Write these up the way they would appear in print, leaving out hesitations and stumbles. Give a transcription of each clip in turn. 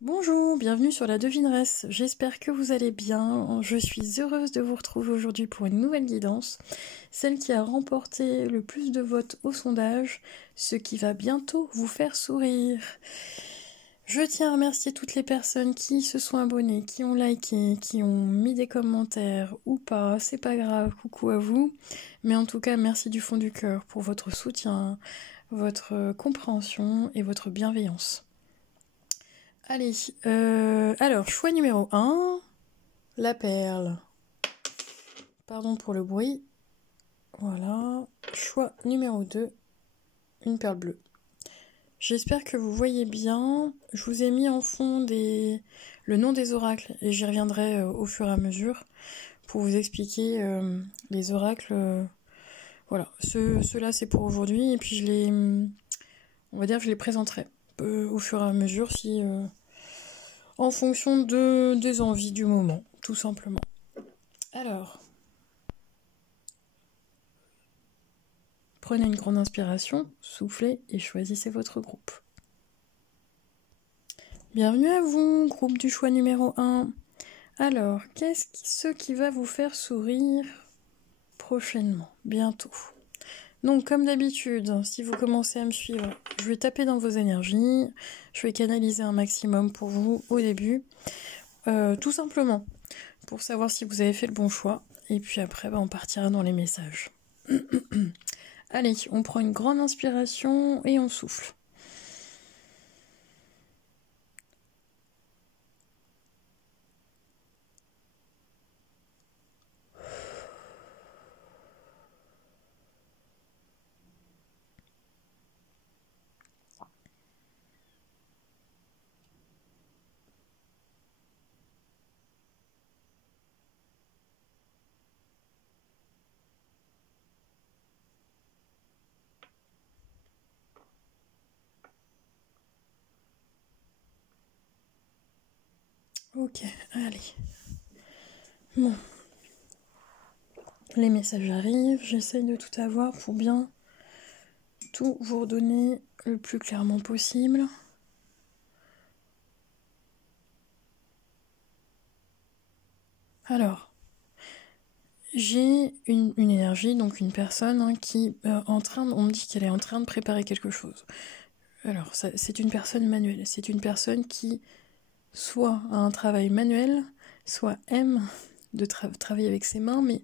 Bonjour, bienvenue sur la devineresse. J'espère que vous allez bien. Je suis heureuse de vous retrouver aujourd'hui pour une nouvelle guidance, celle qui a remporté le plus de votes au sondage, ce qui va bientôt vous faire sourire. Je tiens à remercier toutes les personnes qui se sont abonnées, qui ont liké, qui ont mis des commentaires ou pas, c'est pas grave, coucou à vous. Mais en tout cas, merci du fond du cœur pour votre soutien, votre compréhension et votre bienveillance. Allez, alors, choix numéro 1, la perle. Pardon pour le bruit. Voilà. Choix numéro 2, une perle bleue. J'espère que vous voyez bien. Je vous ai mis en fond le nom des oracles et j'y reviendrai au fur et à mesure pour vous expliquer les oracles. Voilà, ceux-là c'est pour aujourd'hui et puis on va dire que je les présenterai au fur et à mesure si... en fonction des envies du moment, tout simplement. Alors, prenez une grande inspiration, soufflez et choisissez votre groupe. Bienvenue à vous, groupe du choix numéro 1. Alors, ce qui va vous faire sourire prochainement, bientôt? Donc, comme d'habitude, si vous commencez à me suivre, je vais taper dans vos énergies, je vais canaliser un maximum pour vous au début, tout simplement, pour savoir si vous avez fait le bon choix. Et puis après, on partira dans les messages. Allez, on prend une grande inspiration et on souffle. Ok, allez. Bon. Les messages arrivent, j'essaye de tout avoir pour bien tout vous redonner le plus clairement possible. Alors, j'ai une énergie, donc une personne qui on me dit qu'elle est en train de préparer quelque chose. Alors, c'est une personne manuelle, c'est une personne qui soit a un travail manuel, soit aime de travailler avec ses mains, mais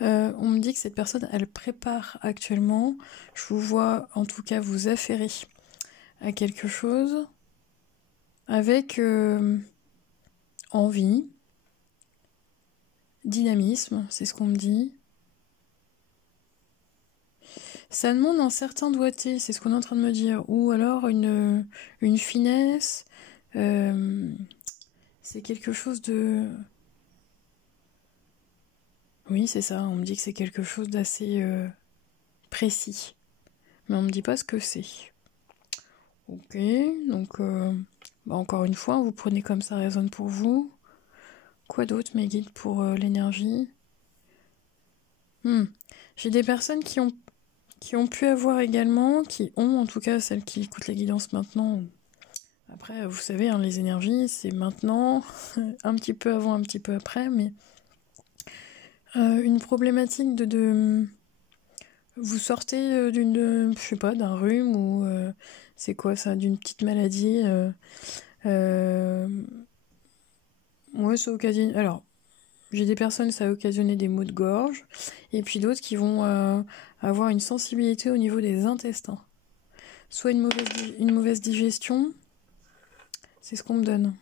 on me dit que cette personne, elle prépare actuellement, je vous vois en tout cas vous affairer à quelque chose avec envie, dynamisme, c'est ce qu'on me dit. Ça demande un certain doigté, c'est ce qu'on est en train de me dire, ou alors une finesse, c'est quelque chose de... Oui, c'est ça, on me dit que c'est quelque chose d'assez précis, mais on me dit pas ce que c'est. Ok, donc encore une fois, vous prenez comme ça résonne pour vous. Quoi d'autre, mes guides, pour l'énergie? J'ai des personnes qui ont pu avoir également, qui ont, en tout cas celles qui écoutent la guidance maintenant. Après, vous savez, hein, les énergies, c'est maintenant, un petit peu avant, un petit peu après, mais une problématique de vous sortez je sais pas, d'un rhume ou c'est quoi ça, d'une petite maladie. Ouais, ça occasionne. Alors, j'ai des personnes, ça a occasionné des maux de gorge, et puis d'autres qui vont avoir une sensibilité au niveau des intestins. Soit une mauvaise digestion, c'est ce qu'on me donne.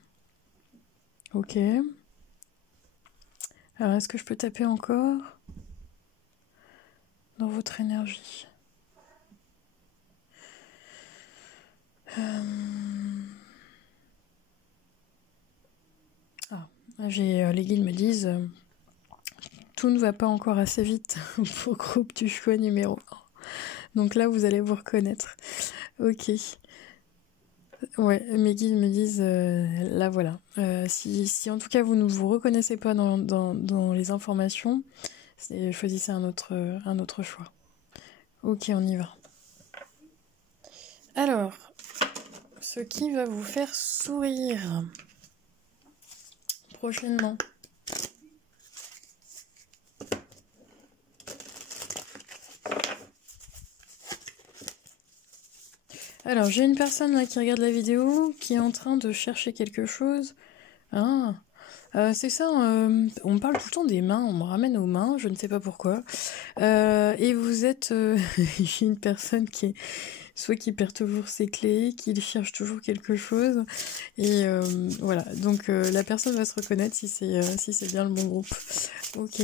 Ok. Alors, est-ce que je peux taper encore dans votre énergie? Les guides me disent tout ne va pas encore assez vite pour le groupe du choix numéro 1. Donc là, vous allez vous reconnaître. Ok. Ouais, mes guides me disent, là voilà. Si en tout cas vous ne vous reconnaissez pas dans les informations, choisissez un autre choix. Ok, on y va. Alors, ce qui va vous faire sourire prochainement. Alors, j'ai une personne là, qui regarde la vidéo, qui est en train de chercher quelque chose. Ah, c'est ça, on me parle tout le temps des mains, on me ramène aux mains, je ne sais pas pourquoi. Et vous êtes... j'ai une personne qui est... soit qui perd toujours ses clés, qui cherche toujours quelque chose. Et voilà, donc la personne va se reconnaître si c'est bien le bon groupe. Ok.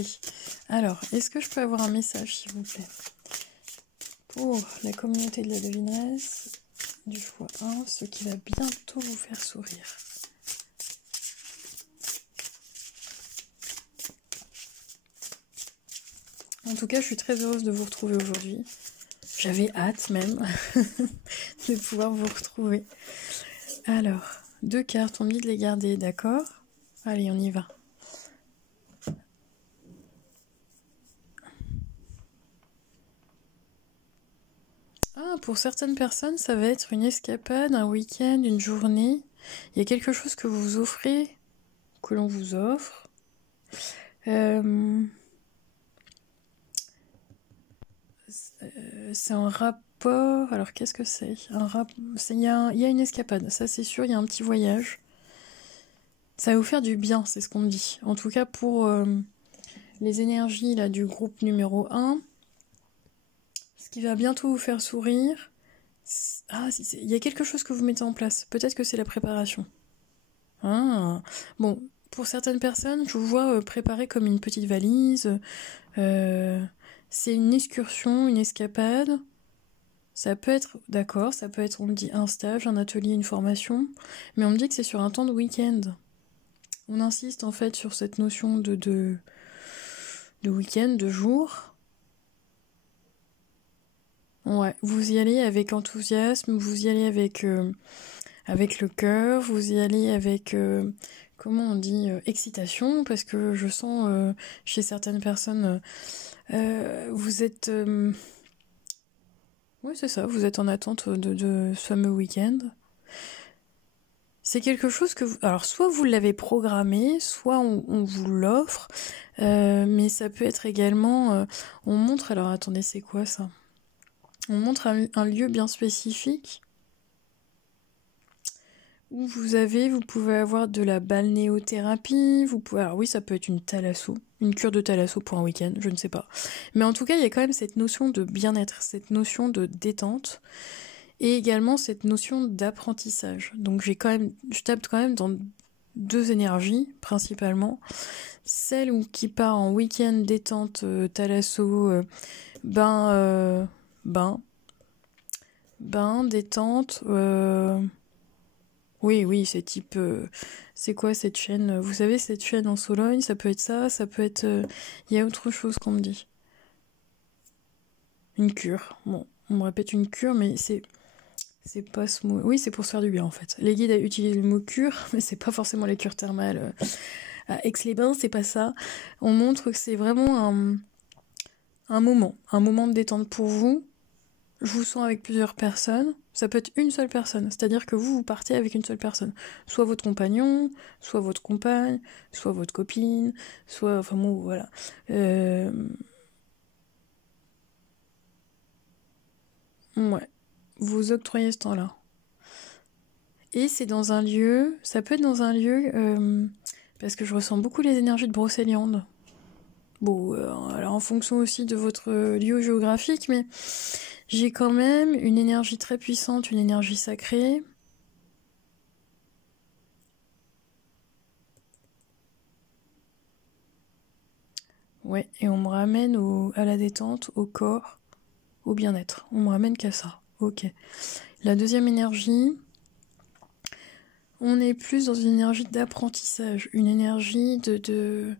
Alors, est-ce que je peux avoir un message, s'il vous plaît, pour la communauté de la devineresse du choix 1, ce qui va bientôt vous faire sourire. En tout cas, je suis très heureuse de vous retrouver aujourd'hui. J'avais hâte même de pouvoir vous retrouver. Alors, 2 cartes, on me dit de les garder, d'accord? Allez, on y va. Ah, pour certaines personnes, ça va être une escapade, un week-end, une journée. Il y a quelque chose que vous vous offrez, que l'on vous offre. C'est un rapport... Alors, qu'est-ce que c'est? Il y a une escapade, ça c'est sûr, il y a un petit voyage. Ça va vous faire du bien, c'est ce qu'on me dit. En tout cas, pour les énergies là, du groupe numéro 1, ce qui va bientôt vous faire sourire... Ah, il y a quelque chose que vous mettez en place. Peut-être que c'est la préparation. Ah, bon, pour certaines personnes, je vous vois préparer comme une petite valise. C'est une excursion, une escapade. Ça peut être, d'accord, ça peut être, on me dit, un stage, un atelier, une formation. Mais on me dit que c'est sur un temps de week-end. On insiste en fait sur cette notion de week-end, de jour. Ouais, vous y allez avec enthousiasme, vous y allez avec le cœur, vous y allez avec, comment on dit, excitation, parce que je sens chez certaines personnes, vous êtes... oui, c'est ça, vous êtes en attente de ce fameux week-end. C'est quelque chose que vous... Alors, soit vous l'avez programmé, soit on vous l'offre, mais ça peut être également... on montre... Alors, attendez, c'est quoi ça? On montre un lieu bien spécifique où vous pouvez avoir de la balnéothérapie, alors oui, ça peut être une cure de thalasso pour un week-end, je ne sais pas. Mais en tout cas, il y a quand même cette notion de bien-être, cette notion de détente, et également cette notion d'apprentissage. Donc je tape quand même dans 2 énergies, principalement. Celle qui part en week-end détente, thalasso, bain, détente, oui, c'est type... c'est quoi cette chaîne? Vous savez, cette chaîne en Sologne, ça peut être ça peut être... Il y a autre chose qu'on me dit. Une cure. Bon, on me répète une cure, mais c'est pas ce mot... Oui, c'est pour se faire du bien, en fait. Les guides utilisent le mot cure, mais c'est pas forcément les cures thermales. À Aix-les-Bains, c'est pas ça. On montre que c'est vraiment un moment de détente pour vous. Je vous sens avec plusieurs personnes. Ça peut être une seule personne, c'est-à-dire que vous partez avec une seule personne. Soit votre compagnon, soit votre compagne, soit votre copine, soit... Enfin bon, voilà. Ouais. Vous octroyez ce temps-là. Et c'est dans un lieu... Ça peut être dans un lieu... parce que je ressens beaucoup les énergies de Brocéliande. Bon, alors en fonction aussi de votre lieu géographique, mais... J'ai quand même une énergie très puissante, une énergie sacrée. Ouais, et on me ramène à la détente, au corps, au bien-être. On me ramène qu'à ça. Ok. La deuxième énergie, on est plus dans une énergie d'apprentissage, une énergie de...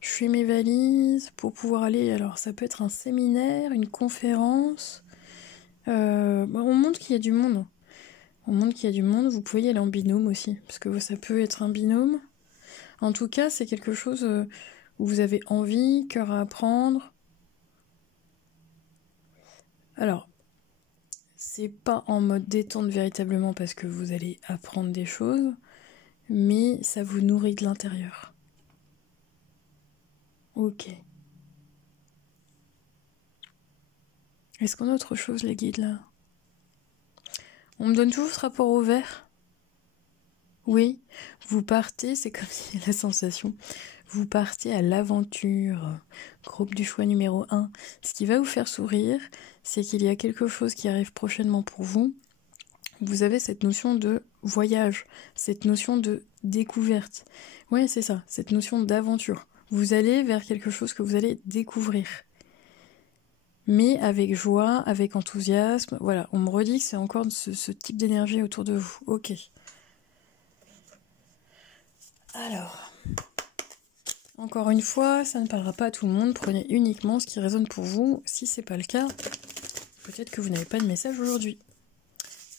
Je fais mes valises pour pouvoir aller... Alors, ça peut être un séminaire, une conférence... on montre qu'il y a du monde. On montre qu'il y a du monde. Vous pouvez y aller en binôme aussi, parce que ça peut être un binôme. En tout cas, c'est quelque chose où vous avez envie, cœur à apprendre. Alors, C'est pas en mode détente véritablement parce que vous allez apprendre des choses, mais ça vous nourrit de l'intérieur. Ok. Est-ce qu'on a autre chose, les guides, là? On me donne toujours ce rapport au vert. Oui, vous partez, c'est comme si la sensation, vous partez à l'aventure. Groupe du choix numéro 1. Ce qui va vous faire sourire, c'est qu'il y a quelque chose qui arrive prochainement pour vous. Vous avez cette notion de voyage, cette notion de découverte. Oui, c'est ça, cette notion d'aventure. Vous allez vers quelque chose que vous allez découvrir. Mais avec joie, avec enthousiasme. Voilà, on me redit que c'est encore ce type d'énergie autour de vous. Ok. Alors, encore une fois, ça ne parlera pas à tout le monde. Prenez uniquement ce qui résonne pour vous. Si c'est pas le cas, peut-être que vous n'avez pas de message aujourd'hui.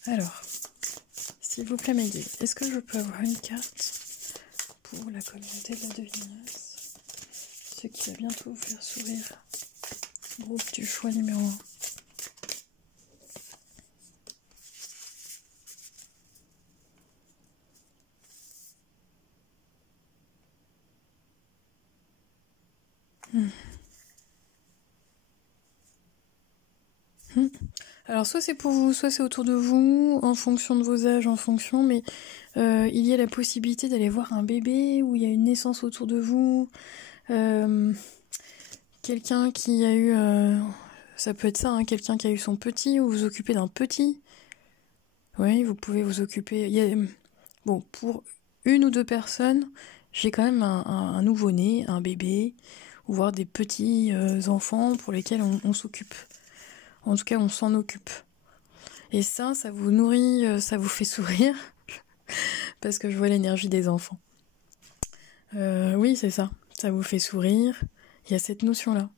Alors, s'il vous plaît, mes guides, est-ce que je peux avoir une carte pour la communauté de la devinesse, ce qui va bientôt vous faire sourire? Groupe du choix numéro 1. Alors soit c'est pour vous, soit c'est autour de vous, en fonction de vos âges, en fonction, mais il y a la possibilité d'aller voir un bébé, ou il y a une naissance autour de vous, quelqu'un qui a eu, ça peut être ça, hein, quelqu'un qui a eu son petit, ou vous occupez d'un petit. Oui, vous pouvez vous occuper, bon, pour une ou deux personnes, j'ai quand même un nouveau-né, un bébé, ou voir des petits enfants pour lesquels on s'occupe. En tout cas, on s'en occupe. Et ça vous nourrit, ça vous fait sourire, parce que je vois l'énergie des enfants. Oui, c'est ça. Ça vous fait sourire. Il y a cette notion-là.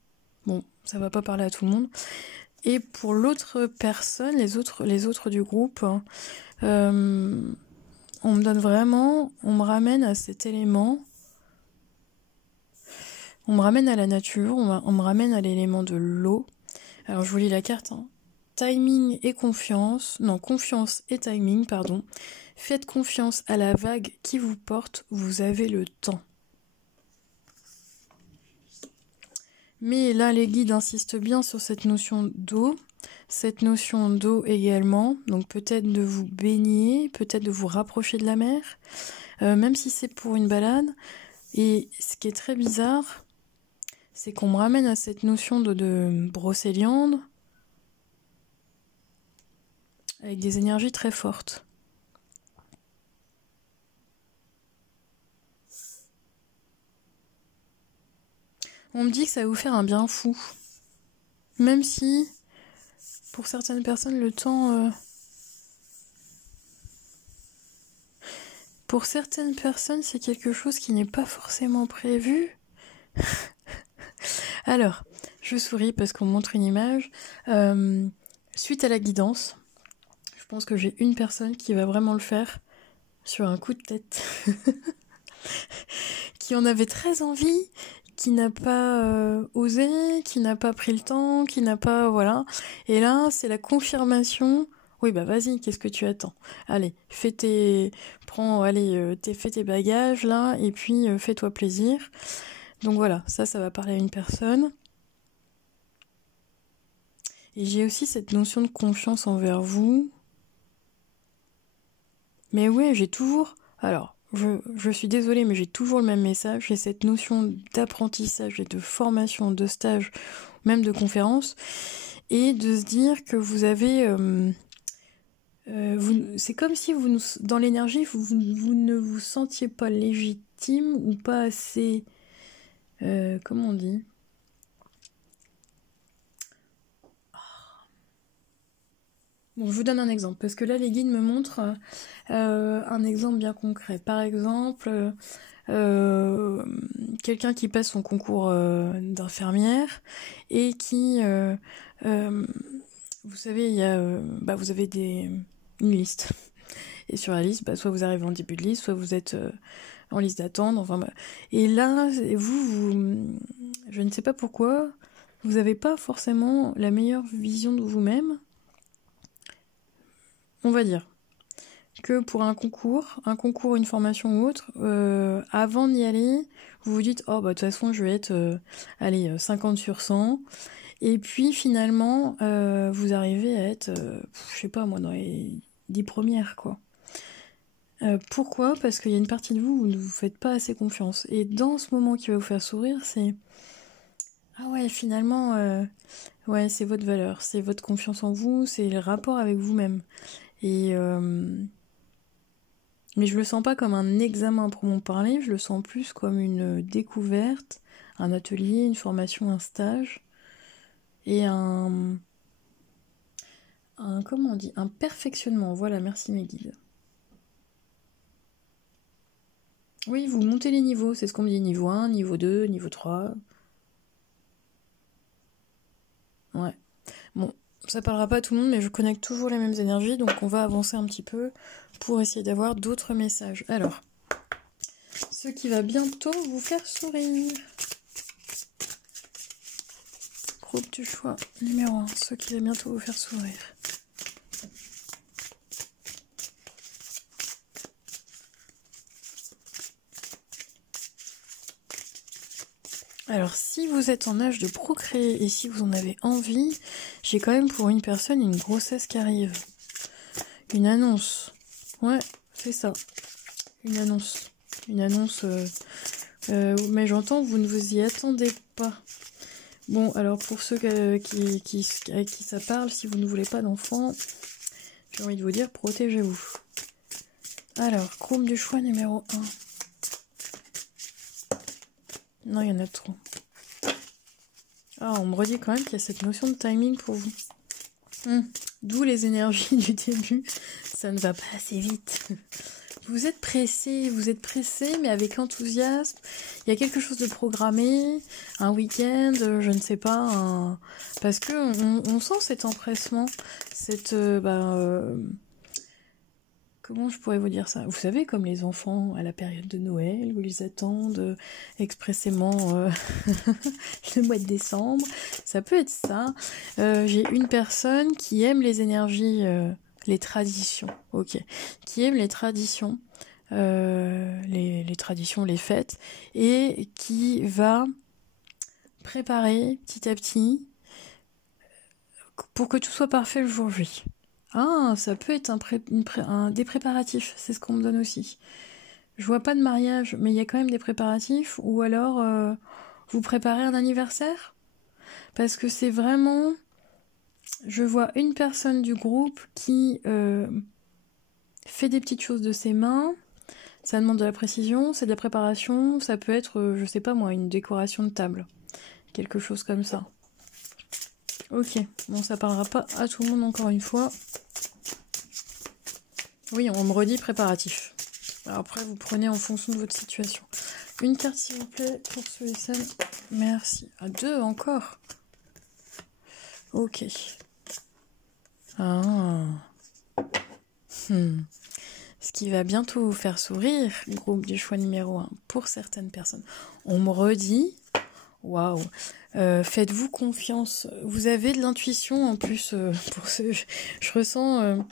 Bon, ça va pas parler à tout le monde. Et pour l'autre personne, les autres du groupe, on me donne vraiment, on me ramène à cet élément. On me ramène à la nature, on me ramène à l'élément de l'eau. Alors je vous lis la carte. Timing et confiance. Non, confiance et timing, pardon. Faites confiance à la vague qui vous porte, vous avez le temps. Mais là, les guides insistent bien sur cette notion d'eau. Cette notion d'eau également. Donc peut-être de vous baigner, peut-être de vous rapprocher de la mer. Même si c'est pour une balade. Et ce qui est très bizarre, c'est qu'on me ramène à cette notion de brocéliande avec des énergies très fortes. On me dit que ça va vous faire un bien fou. Même si, pour certaines personnes, le temps... Pour certaines personnes, c'est quelque chose qui n'est pas forcément prévu. Alors, je souris parce qu'on montre une image. Suite à la guidance, je pense que j'ai une personne qui va vraiment le faire sur un coup de tête. Qui en avait très envie, qui n'a pas osé, qui n'a pas pris le temps, qui n'a pas... Voilà. Et là, c'est la confirmation... Oui, bah vas-y, qu'est-ce que tu attends? Allez, fais tes bagages, là, et puis fais-toi plaisir. Donc voilà, ça va parler à une personne. Et j'ai aussi cette notion de confiance envers vous. Mais ouais, j'ai toujours... Alors, je suis désolée, mais j'ai toujours le même message. J'ai cette notion d'apprentissage et de formation, de stage, même de conférence. Et de se dire que vous avez... c'est comme si dans l'énergie, vous ne vous sentiez pas légitime ou pas assez... comment on dit? Bon, je vous donne un exemple, parce que là, les guides me montrent un exemple bien concret. Par exemple, quelqu'un qui passe son concours d'infirmière et qui... vous savez, il y a... vous avez une liste. Et sur la liste, soit vous arrivez en début de liste, soit vous êtes en liste d'attente. Enfin, Et là, je ne sais pas pourquoi, vous n'avez pas forcément la meilleure vision de vous-même. on va dire que pour un concours, une formation ou autre, avant d'y aller, vous vous dites, oh bah de toute façon je vais être, 50 sur 100, et puis finalement, vous arrivez à être, je sais pas moi, dans les 10 premières, quoi. Pourquoi ? Parce qu'il y a une partie de vous, vous ne vous faites pas assez confiance. Et dans ce moment qui va vous faire sourire, c'est, ah ouais, finalement, ouais, c'est votre valeur, c'est votre confiance en vous, c'est le rapport avec vous-même. Et mais je le sens pas comme un examen pour m'en parler, je le sens plus comme une découverte, un atelier, une formation, un stage, et comment on dit, un perfectionnement. Voilà, merci mes guides. Oui, vous montez les niveaux, c'est ce qu'on me dit, niveau 1, niveau 2, niveau 3. Ouais. Bon, ça parlera pas à tout le monde, mais je connecte toujours les mêmes énergies, donc on va avancer un petit peu pour essayer d'avoir d'autres messages. Alors, ce qui va bientôt vous faire sourire. Groupe du choix numéro 1, ce qui va bientôt vous faire sourire. Alors, si vous êtes en âge de procréer et si vous en avez envie, j'ai quand même pour une personne une grossesse qui arrive. Une annonce. Ouais, c'est ça. Une annonce. Une annonce. Mais j'entends, vous ne vous y attendez pas. Bon, alors pour ceux à qui ça parle, si vous ne voulez pas d'enfants, j'ai envie de vous dire, protégez-vous. Alors, groupe du choix numéro 1. Non, il y en a trop. Ah, on me redit quand même qu'il y a cette notion de timing pour vous. D'où les énergies du début. Ça ne va pas assez vite. Vous êtes pressé, mais avec enthousiasme. Il y a quelque chose de programmé, un week-end, je ne sais pas, parce que on sent cet empressement, cette comment je pourrais vous dire ça ? Vous savez, comme les enfants à la période de Noël, où ils attendent expressément le mois de décembre. Ça peut être ça. J'ai une personne qui aime les énergies, les traditions, ok, qui aime les traditions, les traditions, les fêtes, et qui va préparer petit à petit pour que tout soit parfait le jour J. Ah, ça peut être des préparatifs, c'est ce qu'on me donne aussi. Je vois pas de mariage, mais il y a quand même des préparatifs, ou alors vous préparez un anniversaire ? Parce que c'est vraiment... Je vois une personne du groupe qui fait des petites choses de ses mains, ça demande de la précision, c'est de la préparation, ça peut être, je sais pas moi, une décoration de table, quelque chose comme ça. Ok, bon ça parlera pas à tout le monde encore une fois. Oui, on me redit préparatif. Alors après, vous prenez en fonction de votre situation. Une carte, s'il vous plaît, pour ceux et celles. Merci. Ah, 2 encore. Ok. Ah. Ce qui va bientôt vous faire sourire, groupe du choix numéro 1, pour certaines personnes. On me redit, waouh, faites-vous confiance. Vous avez de l'intuition en plus, pour ce... Je ressens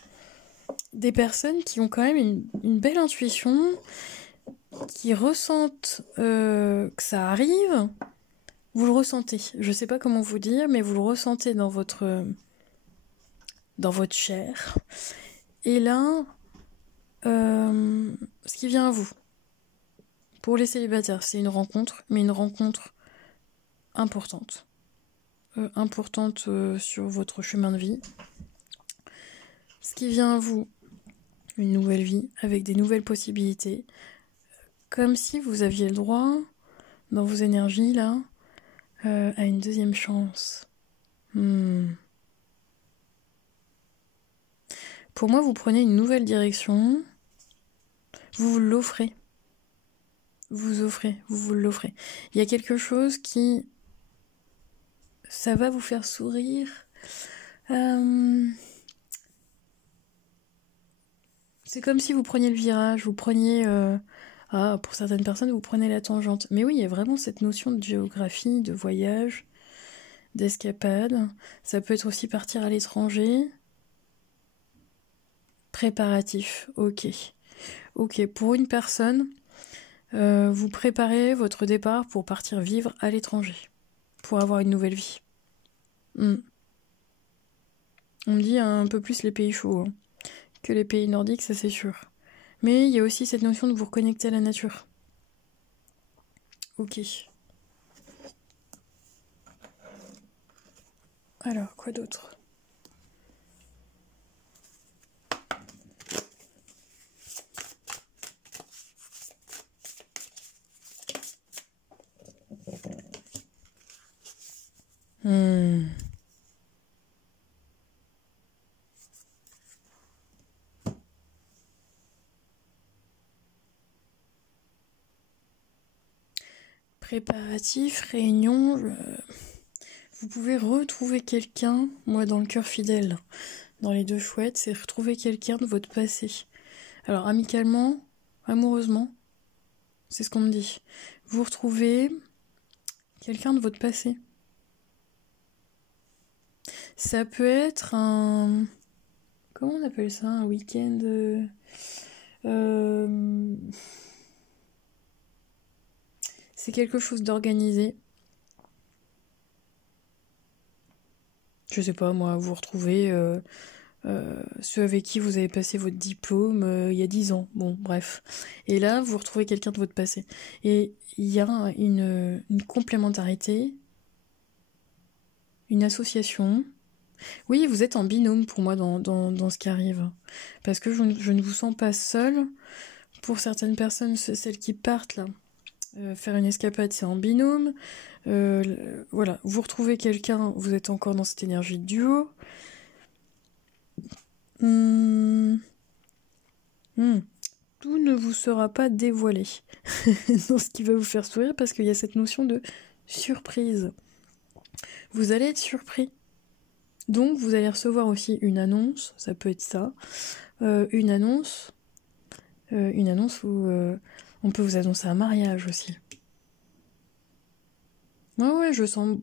des personnes qui ont quand même une belle intuition, qui ressentent que ça arrive. Vous le ressentez. Je sais pas comment vous dire, mais vous le ressentez dans votre chair. Et là, ce qui vient à vous, pour les célibataires, c'est une rencontre, mais une rencontre importante. Importante sur votre chemin de vie. Ce qui vient à vous, une nouvelle vie, avec des nouvelles possibilités. Comme si vous aviez le droit, dans vos énergies, là, à une deuxième chance. Pour moi, vous prenez une nouvelle direction, vous l'offrez. Vous l'offrez. Il y a quelque chose qui... Ça va vous faire sourire. C'est comme si vous preniez le virage, vous preniez... pour certaines personnes, vous prenez la tangente. Mais oui, il y a vraiment cette notion de géographie, de voyage, d'escapade. Ça peut être aussi partir à l'étranger. Préparatif, ok. Ok, pour une personne, vous préparez votre départ pour partir vivre à l'étranger, pour avoir une nouvelle vie. Hmm. On me dit un peu plus les pays chauds hein, que les pays nordiques, ça c'est sûr. Mais il y a aussi cette notion de vous reconnecter à la nature. Ok. Alors, quoi d'autre? Préparatif, réunion, vous pouvez retrouver quelqu'un, moi dans le cœur fidèle, dans les deux chouettes, c'est retrouver quelqu'un de votre passé. Alors amicalement, amoureusement, c'est ce qu'on me dit. Vous retrouvez quelqu'un de votre passé. Ça peut être un... Comment on appelle ça? Un week-end... C'est quelque chose d'organisé. Je sais pas, moi, vous retrouvez ceux avec qui vous avez passé votre diplôme il y a 10 ans. Bon, bref. Et là, vous retrouvez quelqu'un de votre passé. Et il y a une complémentarité, une association. Oui, vous êtes en binôme pour moi dans ce qui arrive. Parce que je ne vous sens pas seule. Pour certaines personnes, celles qui partent là, faire une escapade, c'est en binôme. Voilà, vous retrouvez quelqu'un, vous êtes encore dans cette énergie de duo. Tout ne vous sera pas dévoilé dans ce qui va vous faire sourire parce qu'il y a cette notion de surprise. Vous allez être surpris. Donc vous allez recevoir aussi une annonce, ça peut être ça, une annonce où on peut vous annoncer un mariage aussi. Ouais, je sens...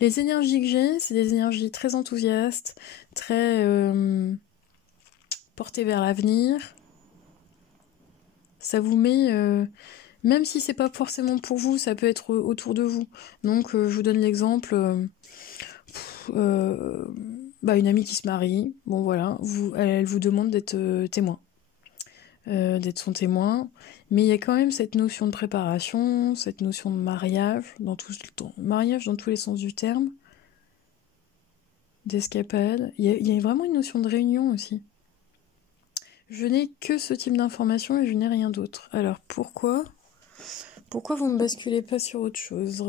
Les énergies que j'ai, c'est des énergies très enthousiastes, très portées vers l'avenir. Ça vous met... même si c'est pas forcément pour vous, ça peut être autour de vous. Donc je vous donne l'exemple... une amie qui se marie, bon voilà, elle vous demande d'être témoin. D'être son témoin, mais il y a quand même cette notion de préparation, cette notion de mariage, mariage dans tous les sens du terme, d'escapade, il y a vraiment une notion de réunion aussi. Je n'ai que ce type d'information et je n'ai rien d'autre. Alors pourquoi vous ne me basculez pas sur autre chose?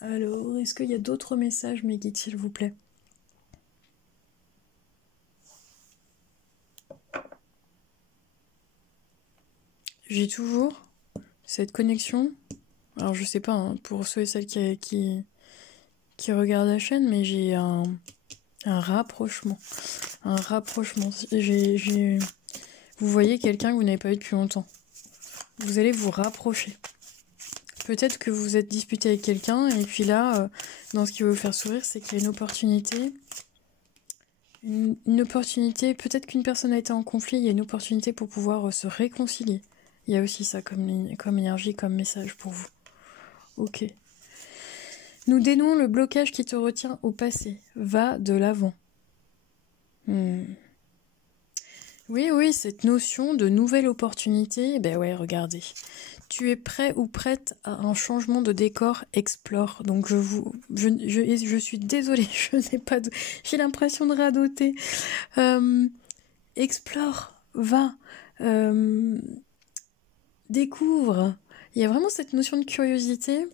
Alors, est-ce qu'il y a d'autres messages, mes guides, s'il vous plaît? J'ai toujours cette connexion. Alors je sais pas, hein, pour ceux et celles qui regardent la chaîne, mais j'ai un rapprochement. Un rapprochement. Vous voyez quelqu'un que vous n'avez pas vu depuis longtemps. Vous allez vous rapprocher. Peut-être que vous êtes disputé avec quelqu'un, et puis là, dans ce qui va vous faire sourire, c'est qu'il y a une opportunité. Une opportunité, peut-être qu'une personne a été en conflit, il y a une opportunité pour pouvoir se réconcilier. Il y a aussi ça comme énergie, comme message pour vous. Ok. Nous dénouons le blocage qui te retient au passé. Va de l'avant. Oui, cette notion de nouvelle opportunité, ben ouais, regardez. Tu es prêt ou prête à un changement de décor, explore. Donc je suis désolée, j'ai l'impression de radoter. Explore, va, découvre. Il y a vraiment cette notion de curiosité.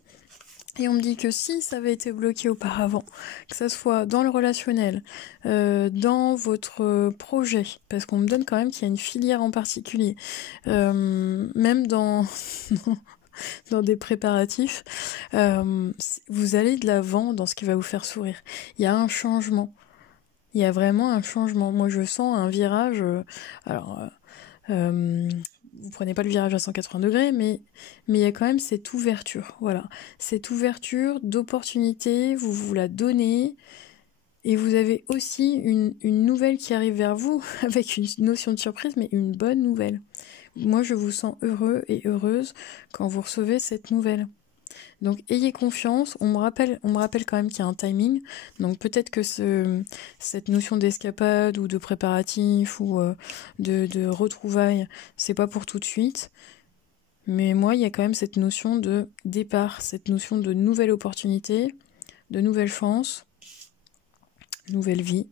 Et on me dit que si ça avait été bloqué auparavant, que ça soit dans le relationnel, dans votre projet, parce qu'on me donne quand même qu'il y a une filière en particulier, même dans des préparatifs, vous allez de l'avant dans ce qui va vous faire sourire. Il y a un changement. Il y a vraiment un changement. Moi, je sens un virage... vous prenez pas le virage à 180 degrés, mais il y a quand même cette ouverture, voilà. Cette ouverture d'opportunité, vous la donnez, Et vous avez aussi une nouvelle qui arrive vers vous, avec une notion de surprise, mais une bonne nouvelle. Moi, je vous sens heureux et heureuse quand vous recevez cette nouvelle. Donc ayez confiance, on me rappelle quand même qu'il y a un timing, donc peut-être que cette notion d'escapade ou de préparatif ou de retrouvailles, c'est pas pour tout de suite, mais moi il y a quand même cette notion de départ, cette notion de nouvelle opportunité, de nouvelle chance, nouvelle vie.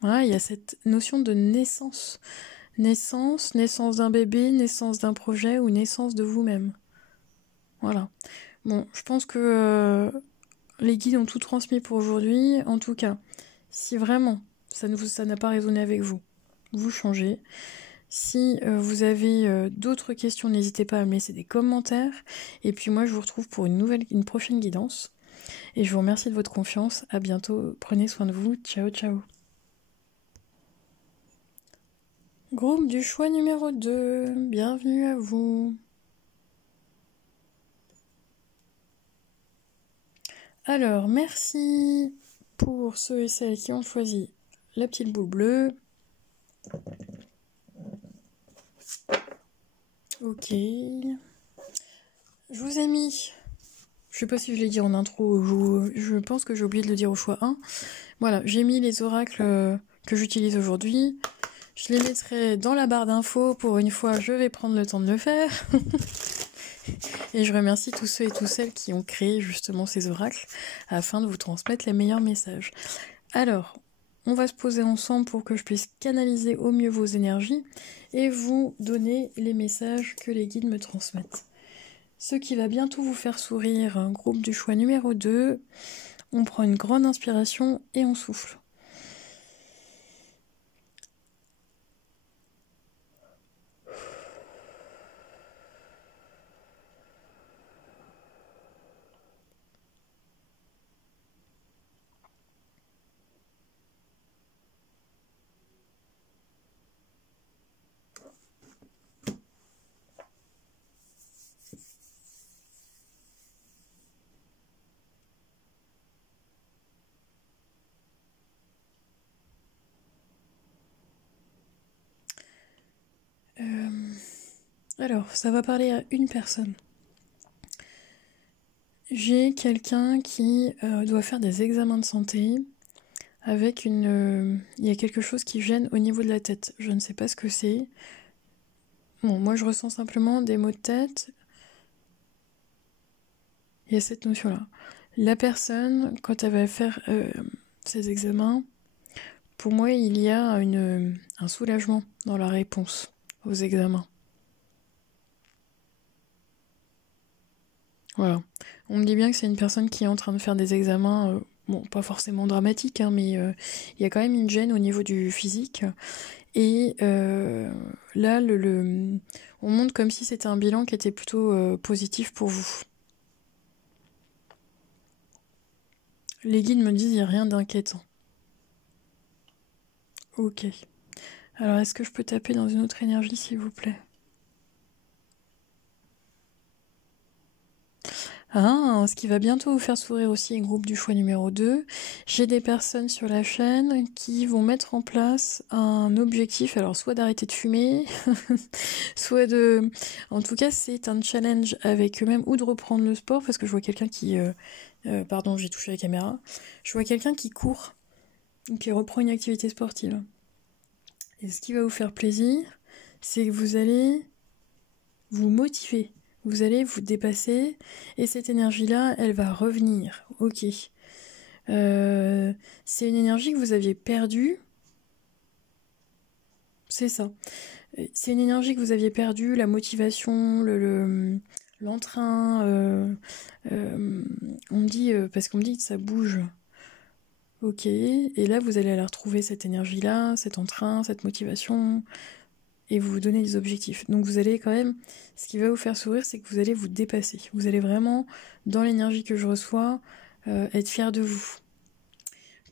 Voilà, il y a cette notion de naissance. Naissance d'un bébé, naissance d'un projet ou naissance de vous-même. Voilà. Bon, je pense que les guides ont tout transmis pour aujourd'hui. En tout cas, si vraiment ça n'a pas résonné avec vous, vous changez. Si vous avez d'autres questions, n'hésitez pas à me laisser des commentaires. Et puis moi, je vous retrouve pour une prochaine guidance. Et je vous remercie de votre confiance. À bientôt. Prenez soin de vous. Ciao, ciao. Groupe du choix numéro 2. Bienvenue à vous. Alors, merci pour ceux et celles qui ont choisi la petite boule bleue. Ok. Je vous ai mis... Je sais pas si je l'ai dit en intro, je pense que j'ai oublié de le dire au choix 1. Voilà, j'ai mis les oracles que j'utilise aujourd'hui. Je les mettrai dans la barre d'infos. Pour une fois, je vais prendre le temps de le faire. Et je remercie tous ceux et toutes celles qui ont créé justement ces oracles afin de vous transmettre les meilleurs messages. Alors, on va se poser ensemble pour que je puisse canaliser au mieux vos énergies et vous donner les messages que les guides me transmettent. Ce qui va bientôt vous faire sourire, groupe du choix numéro 2. On prend une grande inspiration et on souffle. Alors, ça va parler à une personne. J'ai quelqu'un qui doit faire des examens de santé avec il y a quelque chose qui gêne au niveau de la tête. Je ne sais pas ce que c'est. Bon, moi je ressens simplement des maux de tête. Il y a cette notion-là. La personne, quand elle va faire ses examens, pour moi il y a un soulagement dans la réponse aux examens. Voilà. On me dit bien que c'est une personne qui est en train de faire des examens, bon, pas forcément dramatiques, hein, mais il y a quand même une gêne au niveau du physique. Et là, on montre comme si c'était un bilan qui était plutôt positif pour vous. Les guides me disent qu'il n'y a rien d'inquiétant. Ok. Alors, est-ce que je peux taper dans une autre énergie, s'il vous plaît ? Ah, ce qui va bientôt vous faire sourire aussi, groupe du choix numéro 2. J'ai des personnes sur la chaîne qui vont mettre en place un objectif, alors soit d'arrêter de fumer, soit de... En tout cas, c'est un challenge avec eux-mêmes, ou de reprendre le sport, parce que je vois quelqu'un qui... pardon, j'ai touché la caméra. Je vois quelqu'un qui court, qui reprend une activité sportive. Et ce qui va vous faire plaisir, c'est que vous allez vous motiver. Vous allez vous dépasser et cette énergie-là, elle va revenir. Ok. C'est une énergie que vous aviez perdue. C'est ça. C'est une énergie que vous aviez perdue, la motivation, l'entrain. On me dit, parce qu'on me dit que ça bouge. Ok. Et là, vous allez la retrouver, cette énergie-là, cet entrain, cette motivation. Et vous vous donnez des objectifs. Donc vous allez quand même, ce qui va vous faire sourire, c'est que vous allez vous dépasser. Vous allez vraiment, dans l'énergie que je reçois, être fier de vous.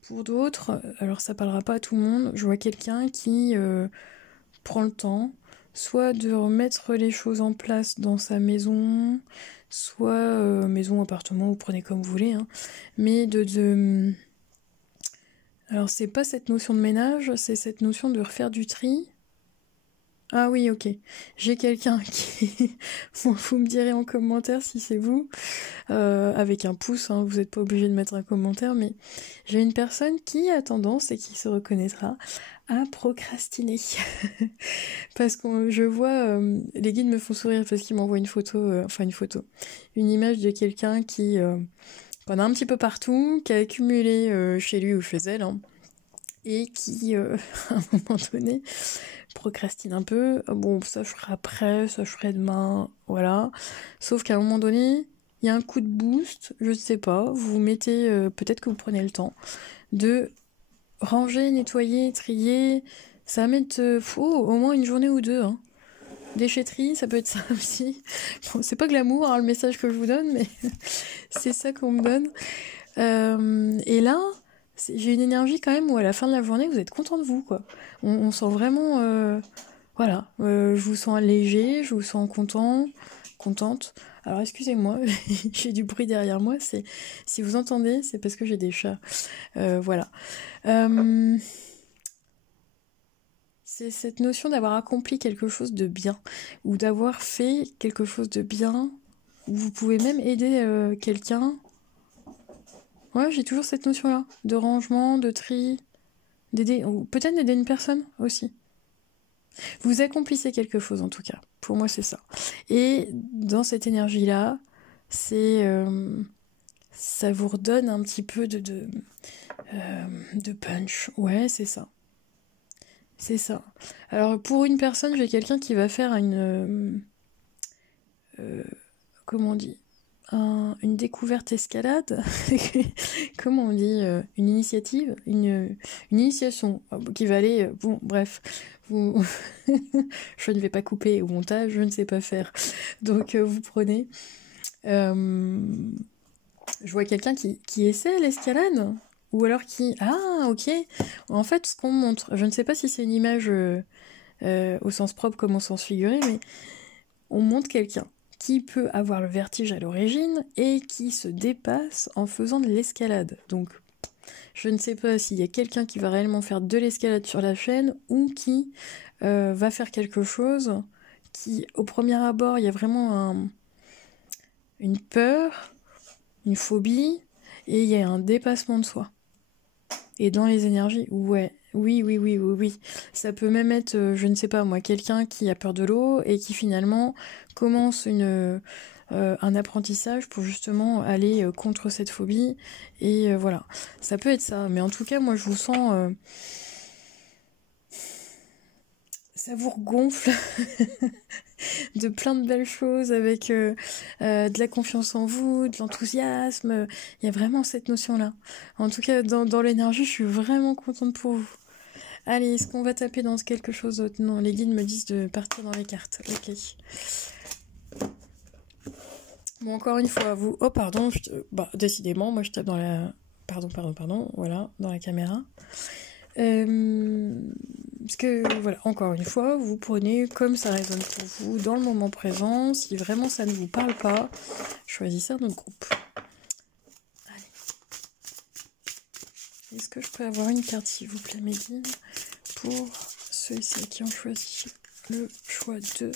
Pour d'autres, alors ça parlera pas à tout le monde, je vois quelqu'un qui prend le temps, soit de remettre les choses en place dans sa maison, soit maison, appartement, vous prenez comme vous voulez, hein, mais alors c'est pas cette notion de ménage, c'est cette notion de refaire du tri. Ah oui, ok. J'ai quelqu'un qui... Bon, vous me direz en commentaire si c'est vous, avec un pouce, hein, vous n'êtes pas obligé de mettre un commentaire, mais j'ai une personne qui a tendance, et qui se reconnaîtra, à procrastiner. Parce que je vois, les guides me font sourire parce qu'ils m'envoient une photo, une image de quelqu'un qui en a un petit peu partout, qui a accumulé chez lui ou chez elle, hein, et qui, à un moment donné, procrastine un peu. Bon, ça je ferai après, ça je ferai demain, voilà. Sauf qu'à un moment donné, il y a un coup de boost, je sais pas, vous mettez, peut-être que vous prenez le temps de ranger, nettoyer, trier. Ça va mettre au moins une journée ou deux, hein. Déchetterie, ça peut être ça aussi. Bon, c'est pas glamour, hein, le message que je vous donne, mais c'est ça qu'on me donne. Et là, j'ai une énergie quand même où à la fin de la journée, vous êtes content de vous, quoi. On sent vraiment... voilà, je vous sens allégé, je vous sens content, contente. Alors excusez-moi, j'ai du bruit derrière moi, si vous entendez, c'est parce que j'ai des chats. Voilà. C'est cette notion d'avoir accompli quelque chose de bien, ou d'avoir fait quelque chose de bien, ou vous pouvez même aider quelqu'un. Ouais, j'ai toujours cette notion-là, de rangement, de tri, d'aider, ou peut-être d'aider une personne aussi. Vous accomplissez quelque chose en tout cas, pour moi c'est ça. Et dans cette énergie-là, ça vous redonne un petit peu de punch. Ouais, c'est ça. C'est ça. Alors pour une personne, j'ai quelqu'un qui va faire comment on dit, une découverte escalade. Comment on dit, une initiative, une initiation qui va aller, bon bref, vous... je ne vais pas couper au montage, je ne sais pas faire. Donc vous prenez, je vois quelqu'un qui essaie l'escalade, ou alors ah ok, en fait ce qu'on montre, je ne sais pas si c'est une image au sens propre comme au sens figuré, mais on montre quelqu'un qui peut avoir le vertige à l'origine et qui se dépasse en faisant de l'escalade. Donc, je ne sais pas s'il y a quelqu'un qui va réellement faire de l'escalade sur la chaîne ou qui va faire quelque chose qui, au premier abord, il y a vraiment une peur, une phobie, et il y a un dépassement de soi. Et dans les énergies, ouais, oui. Ça peut même être, je ne sais pas moi, quelqu'un qui a peur de l'eau et qui finalement commence un apprentissage pour justement aller contre cette phobie. Et voilà, ça peut être ça. Mais en tout cas, moi je vous sens... ça vous regonfle de plein de belles choses avec de la confiance en vous, de l'enthousiasme. Il y a vraiment cette notion-là. En tout cas, dans l'énergie, je suis vraiment contente pour vous. Allez, est-ce qu'on va taper dans quelque chose d'autre? Non, les guides me disent de partir dans les cartes. Ok. Bon, encore une fois, vous... Oh, pardon. Décidément, moi, je tape dans la... Pardon. Voilà, dans la caméra. Parce que, voilà, encore une fois, vous prenez comme ça résonne pour vous, dans le moment présent. Si vraiment ça ne vous parle pas, choisissez un autre groupe. Allez. Est-ce que je peux avoir une carte, s'il vous plaît, mes guides, pour ceux et celles qui ont choisi le choix de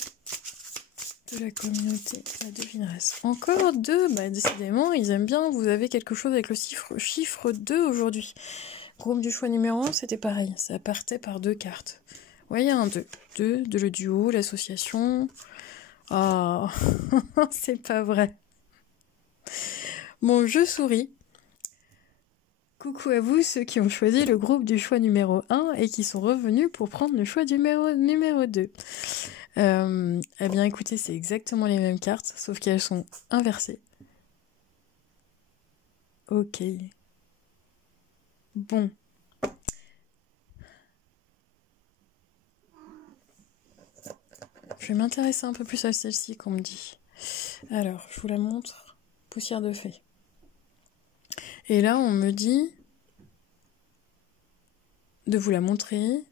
la communauté, la devineresse. Encore 2, décidément, ils aiment bien, vous avez quelque chose avec le chiffre 2 aujourd'hui. Groupe du choix numéro 1, c'était pareil, ça partait par 2 cartes. Vous voyez, un 2. 2, de le duo, l'association. Ah, c'est pas vrai. Bon, je souris. Coucou à vous, ceux qui ont choisi le groupe du choix numéro 1 et qui sont revenus pour prendre le choix numéro 2. Eh bien, écoutez, c'est exactement les mêmes cartes, sauf qu'elles sont inversées. Ok. Bon. Je vais m'intéresser un peu plus à celle-ci qu'on me dit. Alors, je vous la montre. Poussière de fée. Et là, on me dit de vous la montrer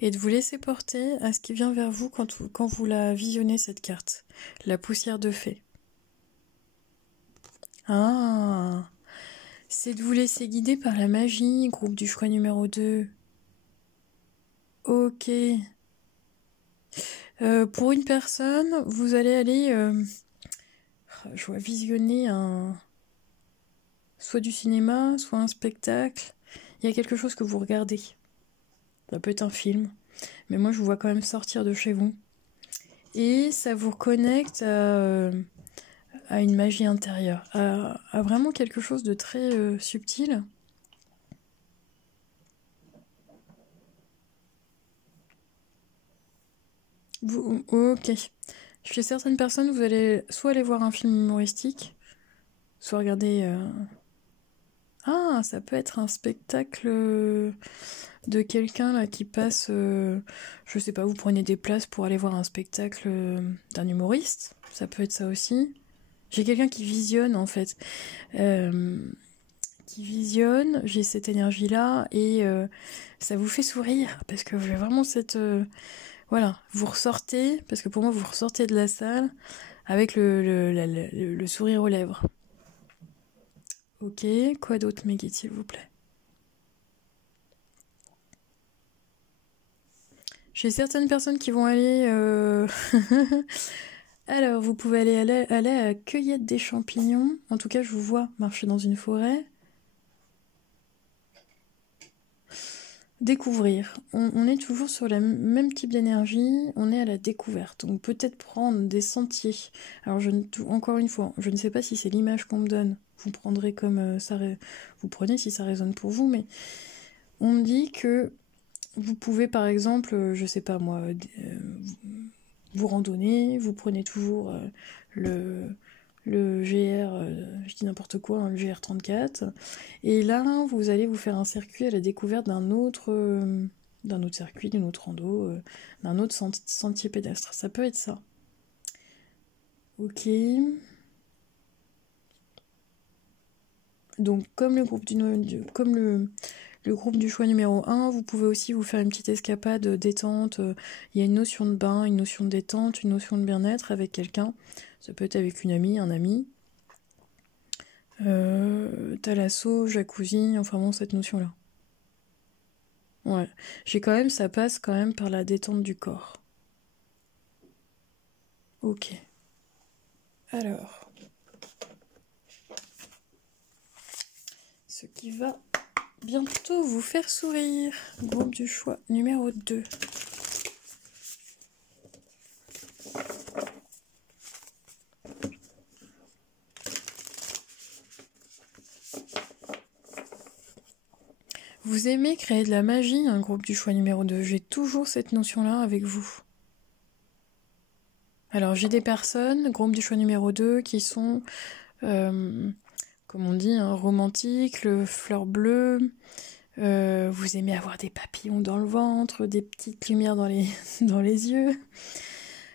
et de vous laisser porter à ce qui vient vers vous quand vous la visionnez, cette carte. La poussière de fée. Ah, c'est de vous laisser guider par la magie, groupe du choix numéro 2. Ok. Pour une personne, vous allez aller, je vois visionner soit du cinéma, soit un spectacle. Il y a quelque chose que vous regardez. Ça peut être un film, mais moi je vous vois quand même sortir de chez vous. Et ça vous reconnecte à une magie intérieure, à vraiment quelque chose de très subtil. Ok. Chez certaines personnes, vous allez soit aller voir un film humoristique, soit regarder... Ah, ça peut être un spectacle de quelqu'un là qui passe... je sais pas, vous prenez des places pour aller voir un spectacle d'un humoriste. Ça peut être ça aussi. J'ai quelqu'un qui visionne en fait. Euh, qui visionne, j'ai cette énergie-là et ça vous fait sourire parce que j'ai vraiment cette... voilà, vous ressortez, parce que pour moi vous ressortez de la salle avec le sourire aux lèvres. Ok, quoi d'autre mes guides s'il vous plaît? J'ai certaines personnes qui vont aller... Alors, vous pouvez aller à la cueillette des champignons. En tout cas, je vous vois marcher dans une forêt. Découvrir. On est toujours sur le même type d'énergie, on est à la découverte. Donc peut-être prendre des sentiers. Alors encore une fois, je ne sais pas si c'est l'image qu'on me donne. Vous prendrez comme vous prenez si ça résonne pour vous, mais on me dit que vous pouvez par exemple, je sais pas moi, vous randonnez, vous prenez toujours le, le GR, je dis n'importe quoi, hein, le GR34, et là vous allez vous faire un circuit à la découverte d'un autre circuit, d'une autre rando, d'un autre sentier pédestre. Ça peut être ça. Ok. Donc comme le groupe du choix numéro 1, vous pouvez aussi vous faire une petite escapade détente. Il y a une notion de bain, une notion de détente, une notion de bien-être avec quelqu'un. Ça peut être avec une amie, un ami. Thalasso, jacuzzi, enfin bon, cette notion-là. Ouais. Ça passe quand même par la détente du corps. Ok. Alors, ce qui va bientôt vous faire sourire. Groupe du choix numéro 2. Vous aimez créer de la magie, un groupe du choix numéro 2. J'ai toujours cette notion-là avec vous. Alors, j'ai des personnes, groupe du choix numéro 2, qui sont, comme on dit, hein, romantiques, le fleur bleue. Vous aimez avoir des papillons dans le ventre, des petites lumières dans les, dans les yeux.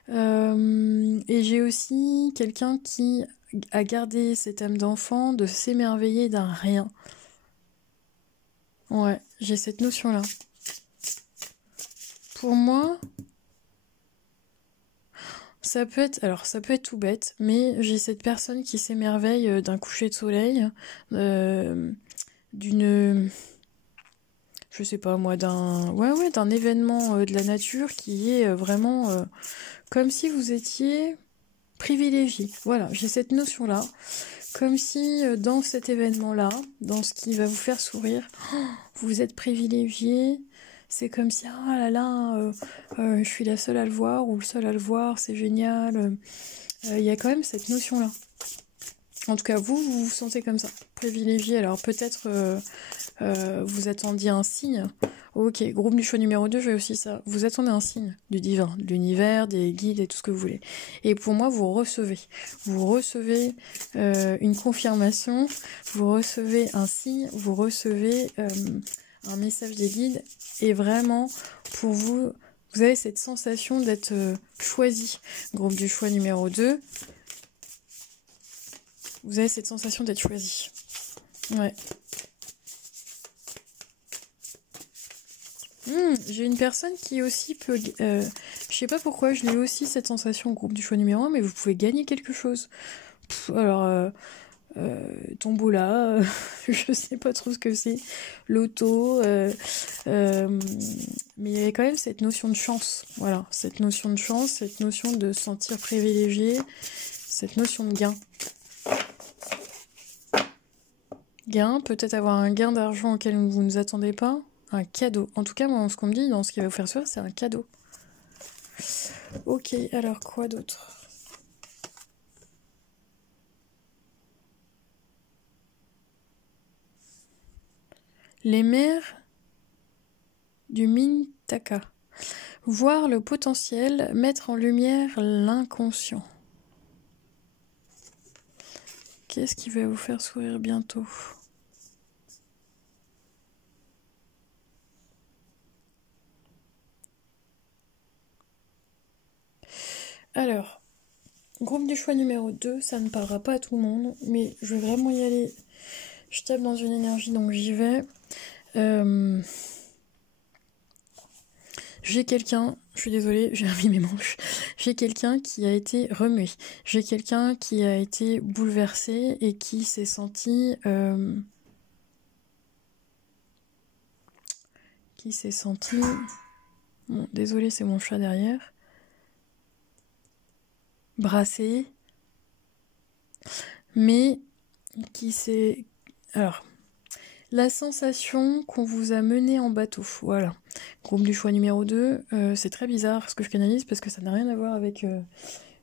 Et j'ai aussi quelqu'un qui a gardé cette âme d'enfant de s'émerveiller d'un rien. Ouais, j'ai cette notion-là. Pour moi, ça peut être tout bête, mais j'ai cette personne qui s'émerveille d'un coucher de soleil, d'une, je sais pas moi, d'un événement de la nature qui est vraiment comme si vous étiez privilégié. Voilà, j'ai cette notion-là. Comme si dans cet événement-là, dans ce qui va vous faire sourire, vous êtes privilégié. C'est comme si, ah là là, je suis la seule à le voir ou le seul à le voir, c'est génial. Il y a quand même cette notion-là. En tout cas, vous vous sentez comme ça, privilégié. Alors peut-être vous attendiez un signe. Ok, groupe du choix numéro 2, j'ai aussi ça. Vous attendez un signe du divin, de l'univers, des guides et tout ce que vous voulez. Et pour moi, vous recevez. Vous recevez une confirmation, vous recevez un signe, vous recevez un message des guides. Et vraiment, pour vous, vous avez cette sensation d'être choisi. Groupe du choix numéro 2. Vous avez cette sensation d'être choisi. Ouais. J'ai une personne qui aussi peut... je sais pas pourquoi, je l'ai aussi cette sensation au groupe du choix numéro 1, mais vous pouvez gagner quelque chose. Alors, tombola, je sais pas trop ce que c'est, loto, mais il y avait quand même cette notion de chance, voilà, cette notion de chance, cette notion de se sentir privilégié, cette notion de gain. Gain, peut-être avoir un gain d'argent auquel vous ne vous attendez pas, un cadeau. En tout cas, moi, ce qu'on me dit dans ce qui va vous faire sourire, c'est un cadeau. Ok, alors quoi d'autre ? Les mers du Mintaka. Voir le potentiel, mettre en lumière l'inconscient. Qu'est-ce qui va vous faire sourire bientôt ? Alors, groupe du choix numéro 2, ça ne parlera pas à tout le monde, mais je vais vraiment y aller. Je tape dans une énergie, donc j'y vais. J'ai quelqu'un, je suis désolée, j'ai remis mes manches. J'ai quelqu'un qui a été remué. J'ai quelqu'un qui a été bouleversé et qui s'est senti... Bon, désolée, c'est mon chat derrière. Brassé. Mais qui s'est... Alors... La sensation qu'on vous a mené en bateau, voilà. Groupe du choix numéro 2, c'est très bizarre ce que je canalise parce que ça n'a rien à voir avec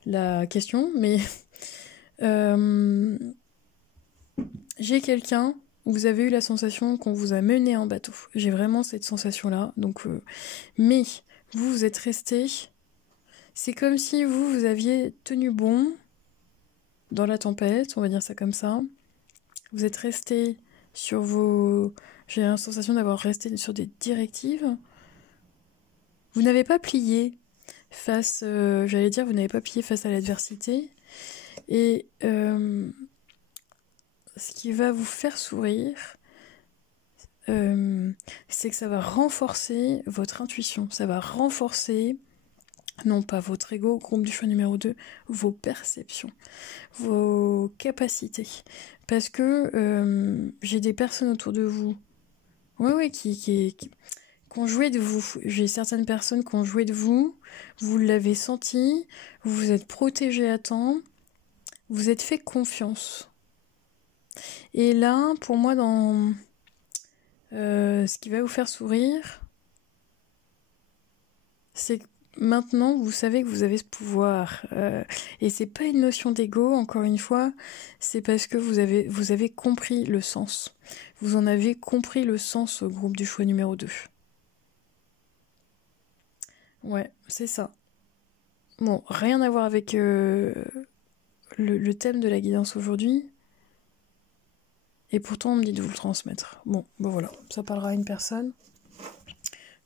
la question, mais j'ai quelqu'un, vous avez eu la sensation qu'on vous a mené en bateau. J'ai vraiment cette sensation-là, donc mais vous êtes resté, c'est comme si vous aviez tenu bon dans la tempête, on va dire ça comme ça. Vous êtes resté sur vos... J'ai la sensation d'avoir resté sur des directives. Vous n'avez pas plié face... j'allais dire, vous n'avez pas plié face à l'adversité. Et ce qui va vous faire sourire, c'est que ça va renforcer votre intuition. Ça va renforcer, non pas votre ego, groupe du choix numéro 2, vos perceptions, vos capacités. Parce que j'ai des personnes autour de vous, oui, qui ont joué de vous. J'ai certaines personnes qui ont joué de vous, vous l'avez senti, vous vous êtes protégé à temps, vous êtes fait confiance. Et là, pour moi, dans ce qui va vous faire sourire, c'est que maintenant, vous savez que vous avez ce pouvoir. Et c'est pas une notion d'ego, encore une fois, c'est parce que vous avez compris le sens. Vous en avez compris le sens au groupe du choix numéro 2. Ouais, c'est ça. Bon, rien à voir avec le thème de la guidance aujourd'hui. Et pourtant, on me dit de vous le transmettre. Bon, ben voilà, ça parlera à une personne.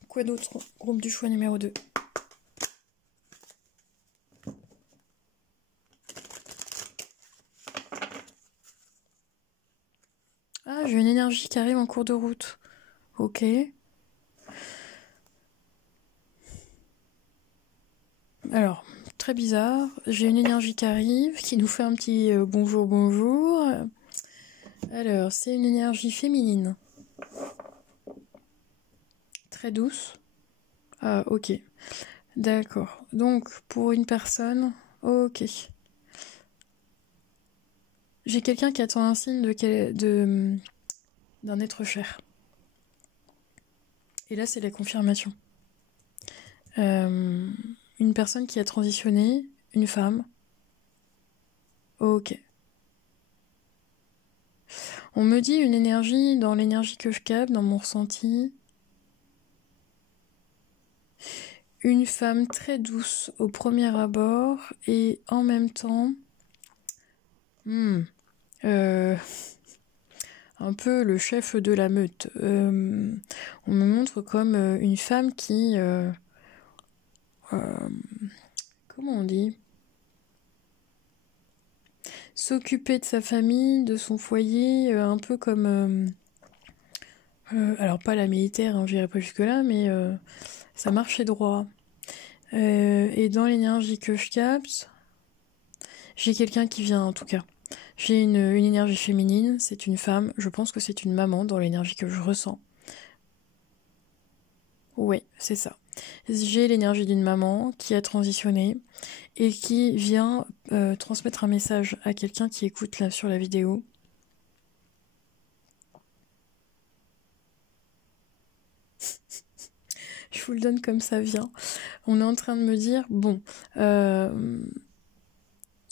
Quoi d'autre ? Groupe du choix numéro 2. Ah, j'ai une énergie qui arrive en cours de route. Ok. Alors, très bizarre. J'ai une énergie qui arrive, qui nous fait un petit bonjour, bonjour. Alors, c'est une énergie féminine. Très douce. Ah, ok. D'accord. Donc, pour une personne, ok. J'ai quelqu'un qui attend un signe d'un être cher. Et là, c'est la confirmation. Une personne qui a transitionné, une femme. Ok. On me dit une énergie, dans l'énergie que je capte, dans mon ressenti. Une femme très douce au premier abord et en même temps... un peu le chef de la meute. On me montre comme une femme qui... comment on dit ? S'occuper de sa famille, de son foyer, un peu comme... alors pas la militaire, hein, j'irai pas jusque-là, mais ça marchait droit. Et dans l'énergie que je capte, j'ai quelqu'un qui vient en tout cas. J'ai une énergie féminine, c'est une femme, je pense que c'est une maman dans l'énergie que je ressens. Oui, c'est ça. J'ai l'énergie d'une maman qui a transitionné et qui vient transmettre un message à quelqu'un qui écoute là sur la vidéo. Je vous le donne comme ça vient. On est en train de me dire, bon, il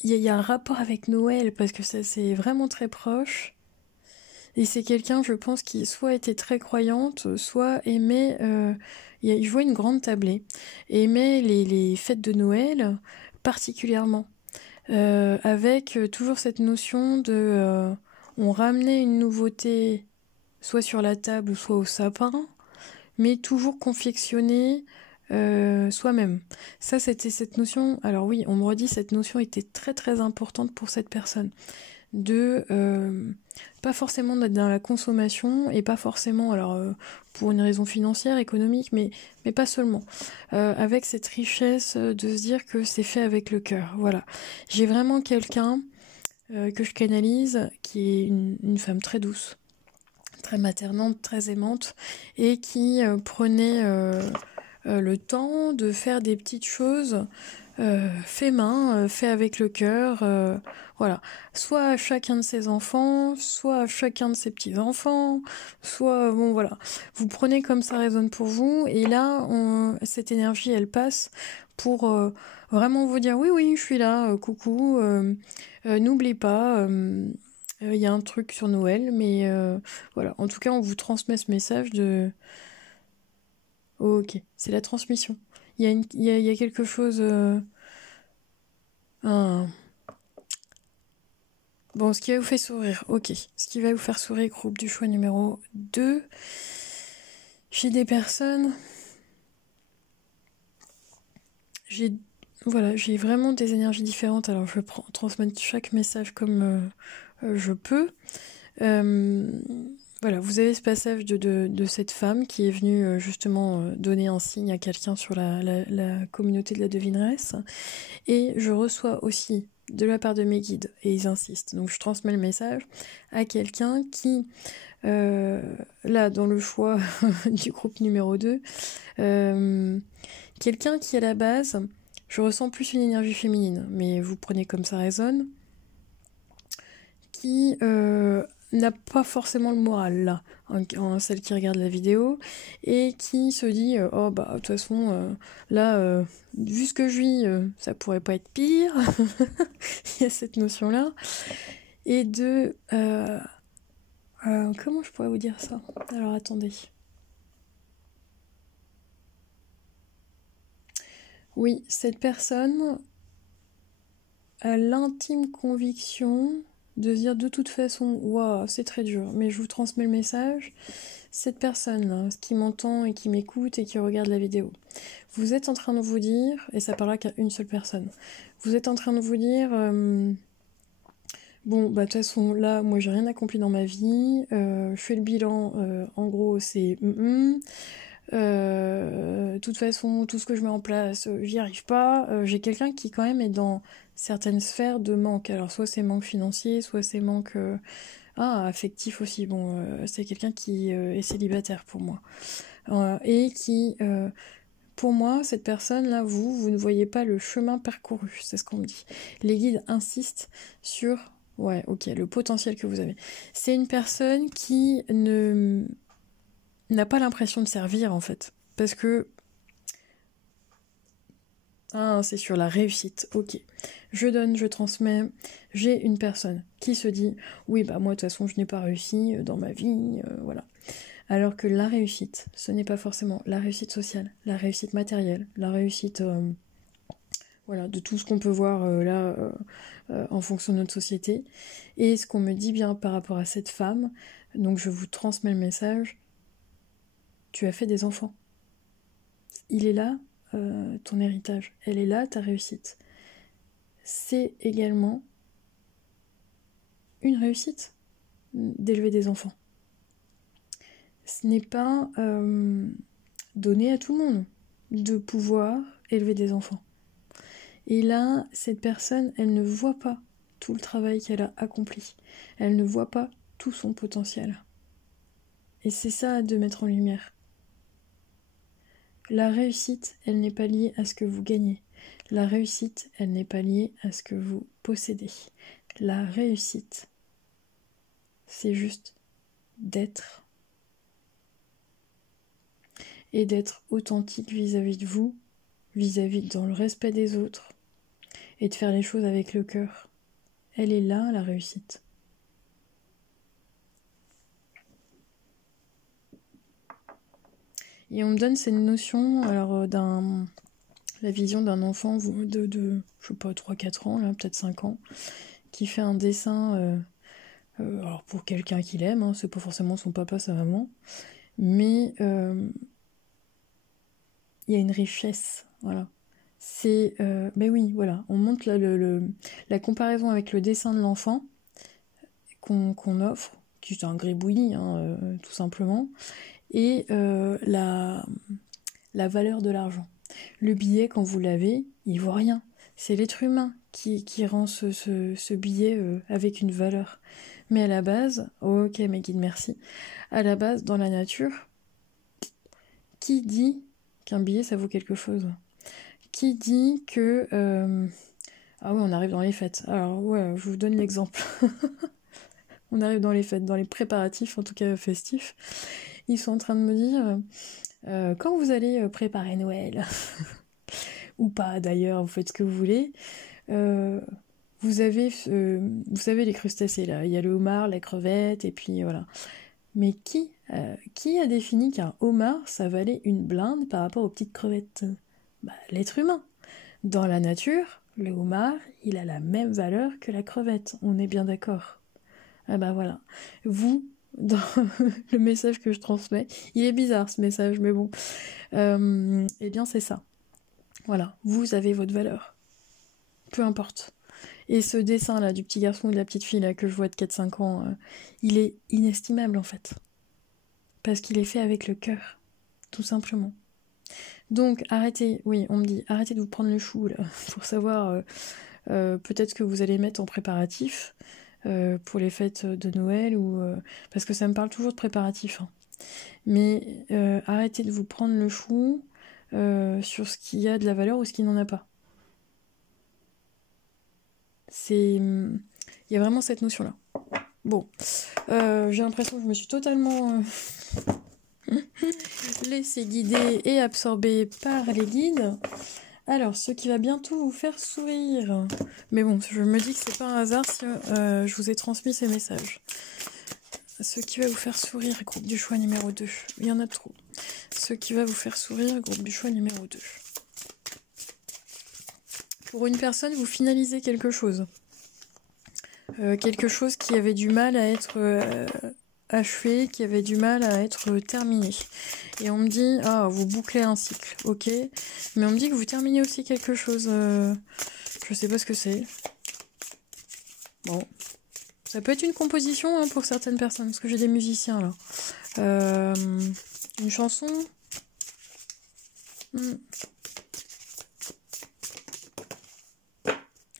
y a un rapport avec Noël parce que ça c'est vraiment très proche. Et c'est quelqu'un, je pense, qui soit était très croyante, soit aimait... je vois une grande tablée. Et aimait les fêtes de Noël particulièrement. Avec toujours cette notion de... on ramenait une nouveauté soit sur la table, soit au sapin, mais toujours confectionnée soi-même. Ça, c'était cette notion... Alors oui, on me redit, cette notion était très très importante pour cette personne. De pas forcément d'être dans la consommation et pas forcément alors pour une raison financière, économique, mais pas seulement. Avec cette richesse de se dire que c'est fait avec le cœur. Voilà. J'ai vraiment quelqu'un que je canalise qui est une femme très douce, très maternante, très aimante et qui prenait le temps de faire des petites choses fait main, fait avec le cœur, voilà. Soit à chacun de ses enfants, soit à chacun de ses petits-enfants, soit, bon voilà. Vous prenez comme ça résonne pour vous, et là, cette énergie, elle passe pour vraiment vous dire, oui, oui, je suis là, coucou, n'oublie pas, il y a un truc sur Noël, mais voilà. En tout cas, on vous transmet ce message de... Oh, ok, c'est la transmission. Il y a quelque chose... un- Bon, ce qui va vous faire sourire, ok. Ce qui va vous faire sourire, groupe du choix numéro 2. J'ai des personnes... J'ai voilà, j'ai vraiment des énergies différentes. Alors, je vais transmettre chaque message comme je peux. Euh, voilà, vous avez ce passage de cette femme qui est venue justement donner un signe à quelqu'un sur la communauté de la devineresse. Et je reçois aussi de la part de mes guides, et ils insistent. Donc je transmets le message à quelqu'un qui, là dans le choix du groupe numéro 2, quelqu'un qui à la base, je ressens plus une énergie féminine, mais vous prenez comme ça résonne, qui n'a pas forcément le moral là, celle qui regarde la vidéo, et qui se dit oh bah de toute façon là vu ce que je vis ça pourrait pas être pire. Il y a cette notion là et de comment je pourrais vous dire ça, alors attendez, oui, cette personne a l'intime conviction de se dire de toute façon, waouh, c'est très dur, mais je vous transmets le message. Cette personne-là, qui m'entend et qui m'écoute et qui regarde la vidéo, vous êtes en train de vous dire, et ça parlera qu'à une seule personne, vous êtes en train de vous dire, bon, bah de toute façon, là, moi j'ai rien accompli dans ma vie, je fais le bilan, en gros, c'est de toute façon, tout ce que je mets en place, j'y arrive pas. J'ai quelqu'un qui quand même est dans certaines sphères de manque. Alors soit c'est manque financier, soit c'est manque affectif aussi. Bon, c'est quelqu'un qui est célibataire pour moi. Et qui, pour moi, cette personne-là, vous ne voyez pas le chemin parcouru, c'est ce qu'on me dit. Les guides insistent sur, ouais, ok, le potentiel que vous avez. C'est une personne qui n'a pas l'impression de servir en fait. Parce que... Ah, c'est sur la réussite, ok. Je donne, je transmets. J'ai une personne qui se dit, oui, bah moi de toute façon je n'ai pas réussi dans ma vie, voilà. Alors que la réussite, ce n'est pas forcément la réussite sociale, la réussite matérielle, la réussite voilà, de tout ce qu'on peut voir là en fonction de notre société. Et ce qu'on me dit bien par rapport à cette femme, donc je vous transmets le message, tu as fait des enfants. Il est là, ton héritage. Elle est là, ta réussite. C'est également une réussite d'élever des enfants. Ce n'est pas donné à tout le monde de pouvoir élever des enfants. Et là, cette personne, elle ne voit pas tout le travail qu'elle a accompli. Elle ne voit pas tout son potentiel. Et c'est ça de mettre en lumière. La réussite, elle n'est pas liée à ce que vous gagnez. La réussite, elle n'est pas liée à ce que vous possédez. La réussite, c'est juste d'être. Et d'être authentique vis-à-vis de vous, vis-à-vis dans le respect des autres, et de faire les choses avec le cœur. Elle est là, la réussite. Et on me donne cette notion, alors la vision d'un enfant de je sais pas, 3-4 ans, là, peut-être 5 ans, qui fait un dessin, alors pour quelqu'un qu'il aime, hein, c'est pas forcément son papa, sa maman, mais il y a une richesse, voilà. C'est, mais oui, voilà, on montre là la comparaison avec le dessin de l'enfant qu'on offre, qui est un gribouillis, hein, tout simplement, et la valeur de l'argent. Le billet, quand vous l'avez, il vaut rien. C'est l'être humain qui rend ce billet avec une valeur. Mais à la base, ok mes guides, merci. À la base, dans la nature, qui dit qu'un billet ça vaut quelque chose? Qui dit que... Ah oui, on arrive dans les fêtes. Alors ouais, je vous donne l'exemple. On arrive dans les fêtes, dans les préparatifs, en tout cas festifs. Ils sont en train de me dire, quand vous allez préparer Noël, ou pas d'ailleurs, vous faites ce que vous voulez, vous savez les crustacés là, il y a le homard, la crevette, et puis voilà. Mais qui a défini qu'un homard, ça valait une blinde par rapport aux petites crevettes? Bah, l'être humain. Dans la nature, le homard, il a la même valeur que la crevette, on est bien d'accord. Ah bah voilà. Vous, dans le message que je transmets, il est bizarre ce message, mais bon. Eh bien c'est ça. Voilà, vous avez votre valeur. Peu importe. Et ce dessin là du petit garçon ou de la petite fille là que je vois de 4-5 ans, il est inestimable en fait. Parce qu'il est fait avec le cœur, tout simplement. Donc arrêtez, oui on me dit, arrêtez de vous prendre le chou là, pour savoir peut-être ce que vous allez mettre en préparatif. Pour les fêtes de Noël ou parce que ça me parle toujours de préparatifs, hein. Mais arrêtez de vous prendre le chou sur ce qui a de la valeur ou ce qui n'en a pas. Il y a vraiment cette notion là. Bon, j'ai l'impression que je me suis totalement laissée guider et absorbée par les guides. Alors, ce qui va bientôt vous faire sourire. Mais bon, je me dis que c'est pas un hasard si je vous ai transmis ces messages. Ce qui va vous faire sourire, groupe du choix numéro 2. Il y en a trop. Ce qui va vous faire sourire, groupe du choix numéro 2. Pour une personne, vous finalisez quelque chose. Quelque chose qui avait du mal à être achevé, qui avait du mal à être terminé. Et on me dit, ah, vous bouclez un cycle, ok. Mais on me dit que vous terminez aussi quelque chose. Je sais pas ce que c'est. Bon. Ça peut être une composition hein, pour certaines personnes, parce que j'ai des musiciens là. Une chanson.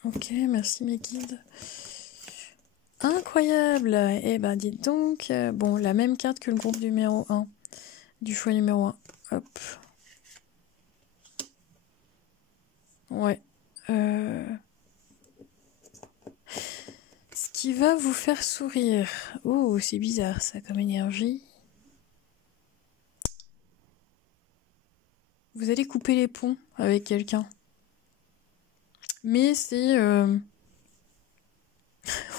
Ok, merci mes guides. Incroyable. Eh ben dites donc. Bon, la même carte que le groupe numéro 1. Du choix numéro 1. Hop. Ouais. Ce qui va vous faire sourire. Oh, c'est bizarre ça comme énergie. Vous allez couper les ponts avec quelqu'un. Mais c'est...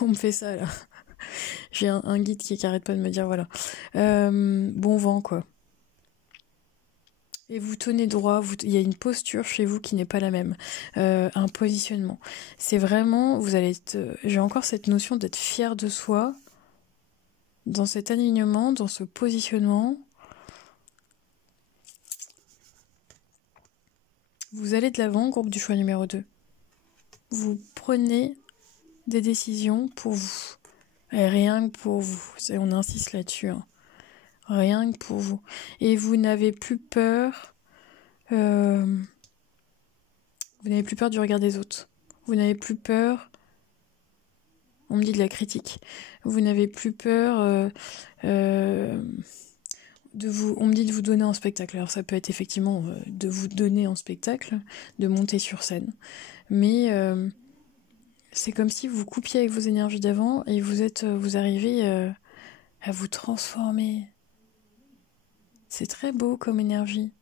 On me fait ça là. J'ai un guide qui arrête pas de me dire voilà. Bon vent quoi. Et vous tenez droit, il y a une posture chez vous qui n'est pas la même. Un positionnement. C'est vraiment, vous allez être... J'ai encore cette notion d'être fier de soi. Dans cet alignement, dans ce positionnement. Vous allez de l'avant, groupe du choix numéro 2. Vous prenez des décisions pour vous. Et rien que pour vous. On insiste là-dessus. Hein. Rien que pour vous. Et vous n'avez plus peur. Vous n'avez plus peur du regard des autres. Vous n'avez plus peur On me dit de la critique. Vous n'avez plus peur on me dit de vous donner en spectacle. Alors ça peut être effectivement de vous donner en spectacle, de monter sur scène. Mais c'est comme si vous coupiez avec vos énergies d'avant et vous arrivez à vous transformer. C'est très beau comme énergie.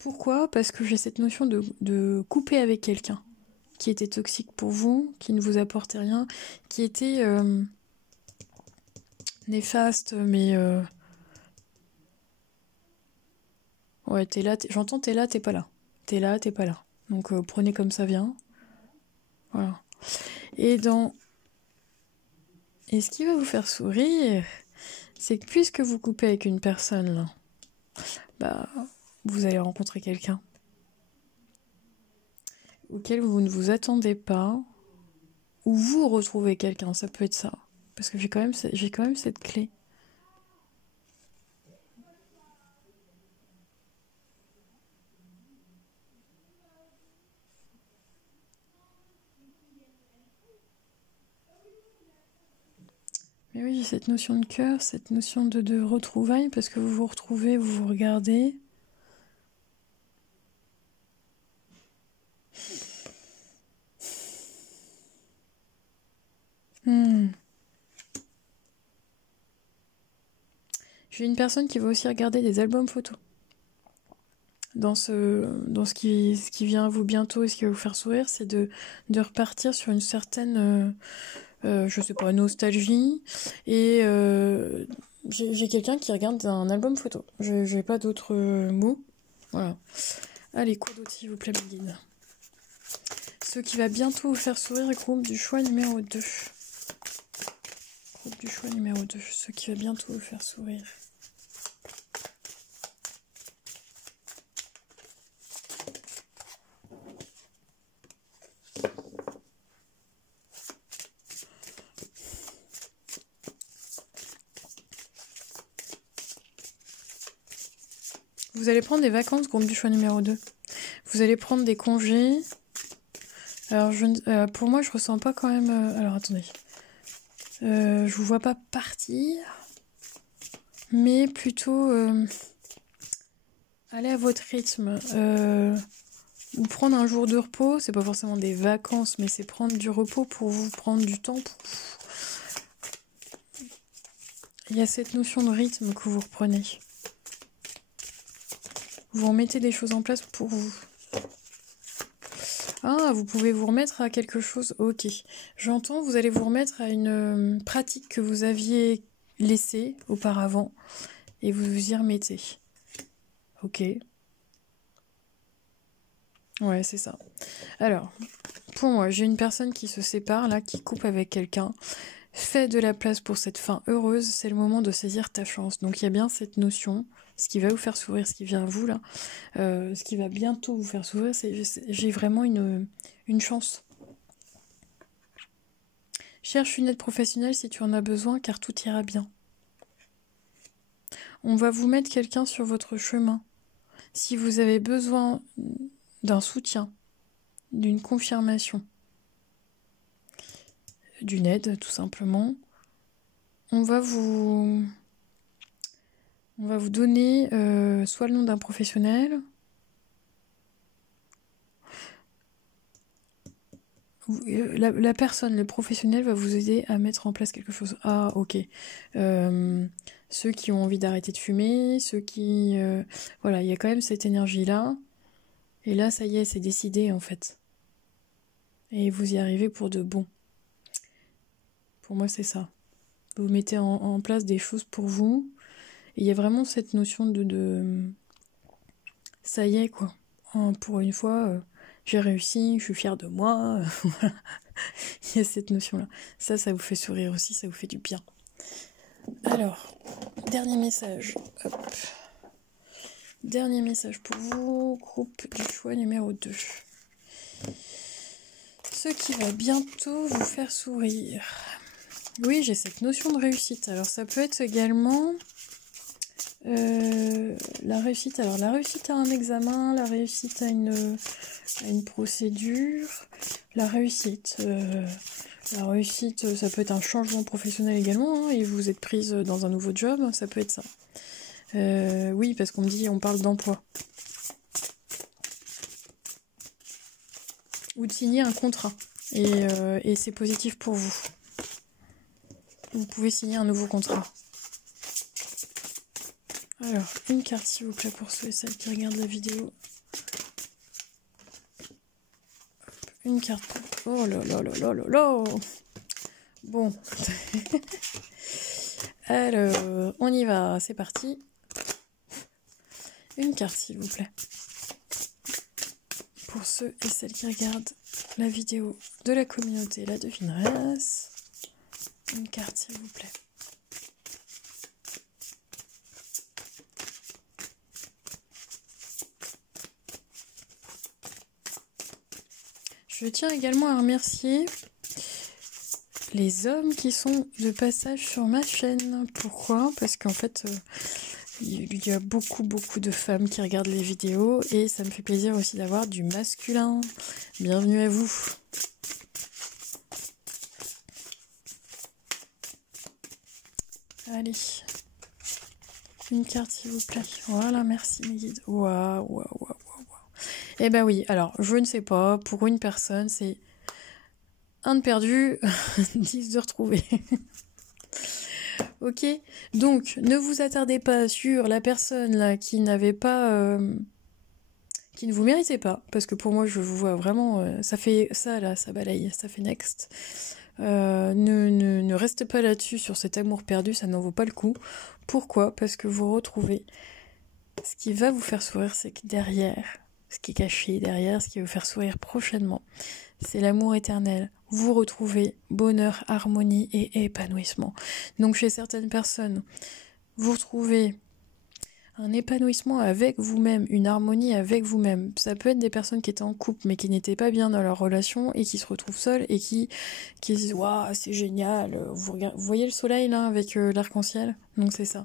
Pourquoi ? Parce que j'ai cette notion de couper avec quelqu'un qui était toxique pour vous, qui ne vous apportait rien, qui était néfaste, mais... Ouais, t'es là, j'entends t'es là, t'es pas là. T'es là, t'es pas là. Donc prenez comme ça vient. Voilà. Et ce qui va vous faire sourire, c'est que puisque vous coupez avec une personne, là, bah, vous allez rencontrer quelqu'un auquel vous ne vous attendez pas, ou vous retrouvez quelqu'un, ça peut être ça. Parce que j'ai quand même cette clé. Mais oui, cette notion de cœur, cette notion de retrouvailles, parce que vous vous retrouvez, vous vous regardez. J'ai une personne qui va aussi regarder des albums photos. Dans ce qui vient à vous bientôt et ce qui va vous faire sourire, c'est de repartir sur une certaine, je sais pas, nostalgie. Et j'ai quelqu'un qui regarde un album photo. J'ai pas d'autres mots. Voilà. Allez, quoi d'autre s'il vous plaît, mes guides. Ce qui va bientôt vous faire sourire, groupe du choix numéro 2. Groupe du choix numéro 2. Ce qui va bientôt vous faire sourire. Vous allez prendre des vacances, groupe du choix numéro 2. Vous allez prendre des congés. Alors, pour moi, je ressens pas quand même... alors, attendez. Je vous vois pas partir. Mais plutôt aller à votre rythme. Ou prendre un jour de repos. C'est pas forcément des vacances, mais c'est prendre du repos pour vous prendre du temps. Il y a cette notion de rythme que vous reprenez. Vous remettez des choses en place pour vous. Ah, vous pouvez vous remettre à quelque chose. Ok. J'entends, vous allez vous remettre à une pratique que vous aviez laissée auparavant. Et vous vous y remettez. Ok. Ouais, c'est ça. Alors, pour moi, j'ai une personne qui se sépare, là, qui coupe avec quelqu'un. Fais de la place pour cette fin heureuse. C'est le moment de saisir ta chance. Donc, il y a bien cette notion. Ce qui va vous faire sourire, ce qui vient à vous, là. Ce qui va bientôt vous faire sourire, j'ai vraiment une chance. Cherche une aide professionnelle si tu en as besoin, car tout ira bien. On va vous mettre quelqu'un sur votre chemin. Si vous avez besoin d'un soutien, d'une confirmation, d'une aide, tout simplement, on va vous donner soit le nom d'un professionnel, la personne, le professionnel va vous aider à mettre en place quelque chose. Ah, ok. Ceux qui ont envie d'arrêter de fumer, ceux qui... voilà, il y a quand même cette énergie-là. Et là, ça y est, c'est décidé, en fait. Et vous y arrivez pour de bon. Pour moi, c'est ça. Vous mettez en place des choses pour vous. Et il y a vraiment cette notion de... Ça y est, quoi. Pour une fois... j'ai réussi, je suis fière de moi. Voilà. Il y a cette notion-là. Ça vous fait sourire aussi, ça vous fait du bien. Alors, dernier message. Hop. Dernier message pour vous, groupe du choix numéro 2. Ce qui va bientôt vous faire sourire. Oui, j'ai cette notion de réussite. Alors, ça peut être également... la réussite à un examen, la réussite à une procédure, la réussite La réussite, ça peut être un changement professionnel également, hein, et vous êtes prise dans un nouveau job, ça peut être ça. Oui, parce qu'on me dit, on parle d'emploi. Ou de signer un contrat. Et c'est positif pour vous. Vous pouvez signer un nouveau contrat. Alors, une carte s'il vous plaît pour ceux et celles qui regardent la vidéo. Une carte. Oh là là là là là là. Bon. Alors, on y va, c'est parti. Une carte s'il vous plaît. Pour ceux et celles qui regardent la vidéo de la communauté La Devineresse. Une carte s'il vous plaît. Je tiens également à remercier les hommes qui sont de passage sur ma chaîne. Pourquoi? Parce qu'en fait, il y a beaucoup de femmes qui regardent les vidéos et ça me fait plaisir aussi d'avoir du masculin. Bienvenue à vous. Allez. Une carte s'il vous plaît. Voilà, merci mes guides. Waouh, waouh, waouh, waouh. Eh ben oui, alors, je ne sais pas, pour une personne, c'est 1 de perdu, 10 de retrouvé. Ok, donc ne vous attardez pas sur la personne là qui n'avait pas, qui ne vous méritait pas, parce que pour moi je vous vois vraiment, ça fait ça là, ça balaye, ça fait next. Ne restez pas là-dessus sur cet amour perdu, ça n'en vaut pas le coup. Pourquoi? Parce que vous retrouvez ce qui va vous faire sourire, c'est que derrière, ce qui est caché derrière, ce qui va vous faire sourire prochainement, c'est l'amour éternel. Vous retrouvez bonheur, harmonie et épanouissement. Donc chez certaines personnes, vous retrouvez un épanouissement avec vous-même, une harmonie avec vous-même. Ça peut être des personnes qui étaient en couple mais qui n'étaient pas bien dans leur relation et qui se retrouvent seules et qui disent waouh, c'est génial. Vous voyez le soleil là avec l'arc-en-ciel? Donc c'est ça.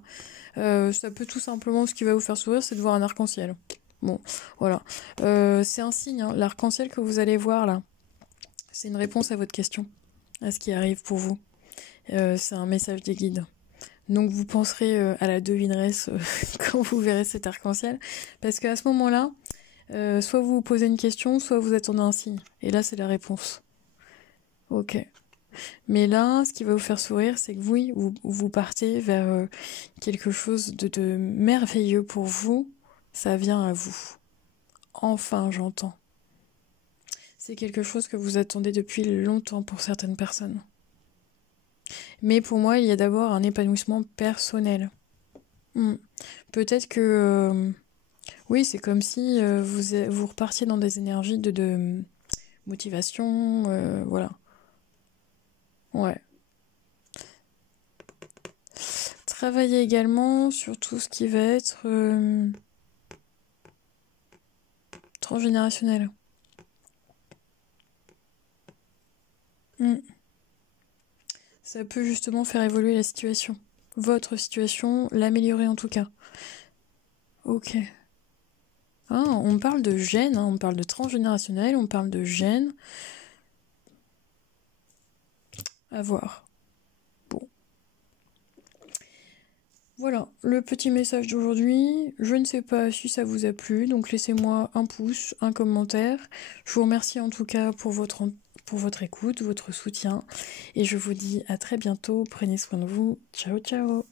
Ça peut tout simplement, ce qui va vous faire sourire, c'est de voir un arc-en-ciel. Bon, voilà. C'est un signe, hein. L'arc-en-ciel que vous allez voir là, c'est une réponse à votre question, à ce qui arrive pour vous. C'est un message des guides. Donc vous penserez à la devineresse quand vous verrez cet arc-en-ciel, parce qu'à ce moment-là, soit vous vous posez une question, soit vous attendez un signe. Et là, c'est la réponse. Ok. Mais là, ce qui va vous faire sourire, c'est que oui, vous partez vers quelque chose de merveilleux pour vous. Ça vient à vous. Enfin, j'entends. C'est quelque chose que vous attendez depuis longtemps pour certaines personnes. Mais pour moi, il y a d'abord un épanouissement personnel. Peut-être que... oui, c'est comme si vous repartiez dans des énergies de motivation, voilà. Ouais. Travailler également sur tout ce qui va être transgénérationnel. Ça peut justement faire évoluer la situation. Votre situation, l'améliorer en tout cas. Ok. Ah, on parle de gènes, hein, on parle de transgénérationnel, on parle de gènes. À voir. Bon. Voilà, le petit message d'aujourd'hui. Je ne sais pas si ça vous a plu, donc laissez-moi un pouce, un commentaire. Je vous remercie en tout cas pour votre écoute, votre soutien. Et je vous dis à très bientôt. Prenez soin de vous. Ciao, ciao.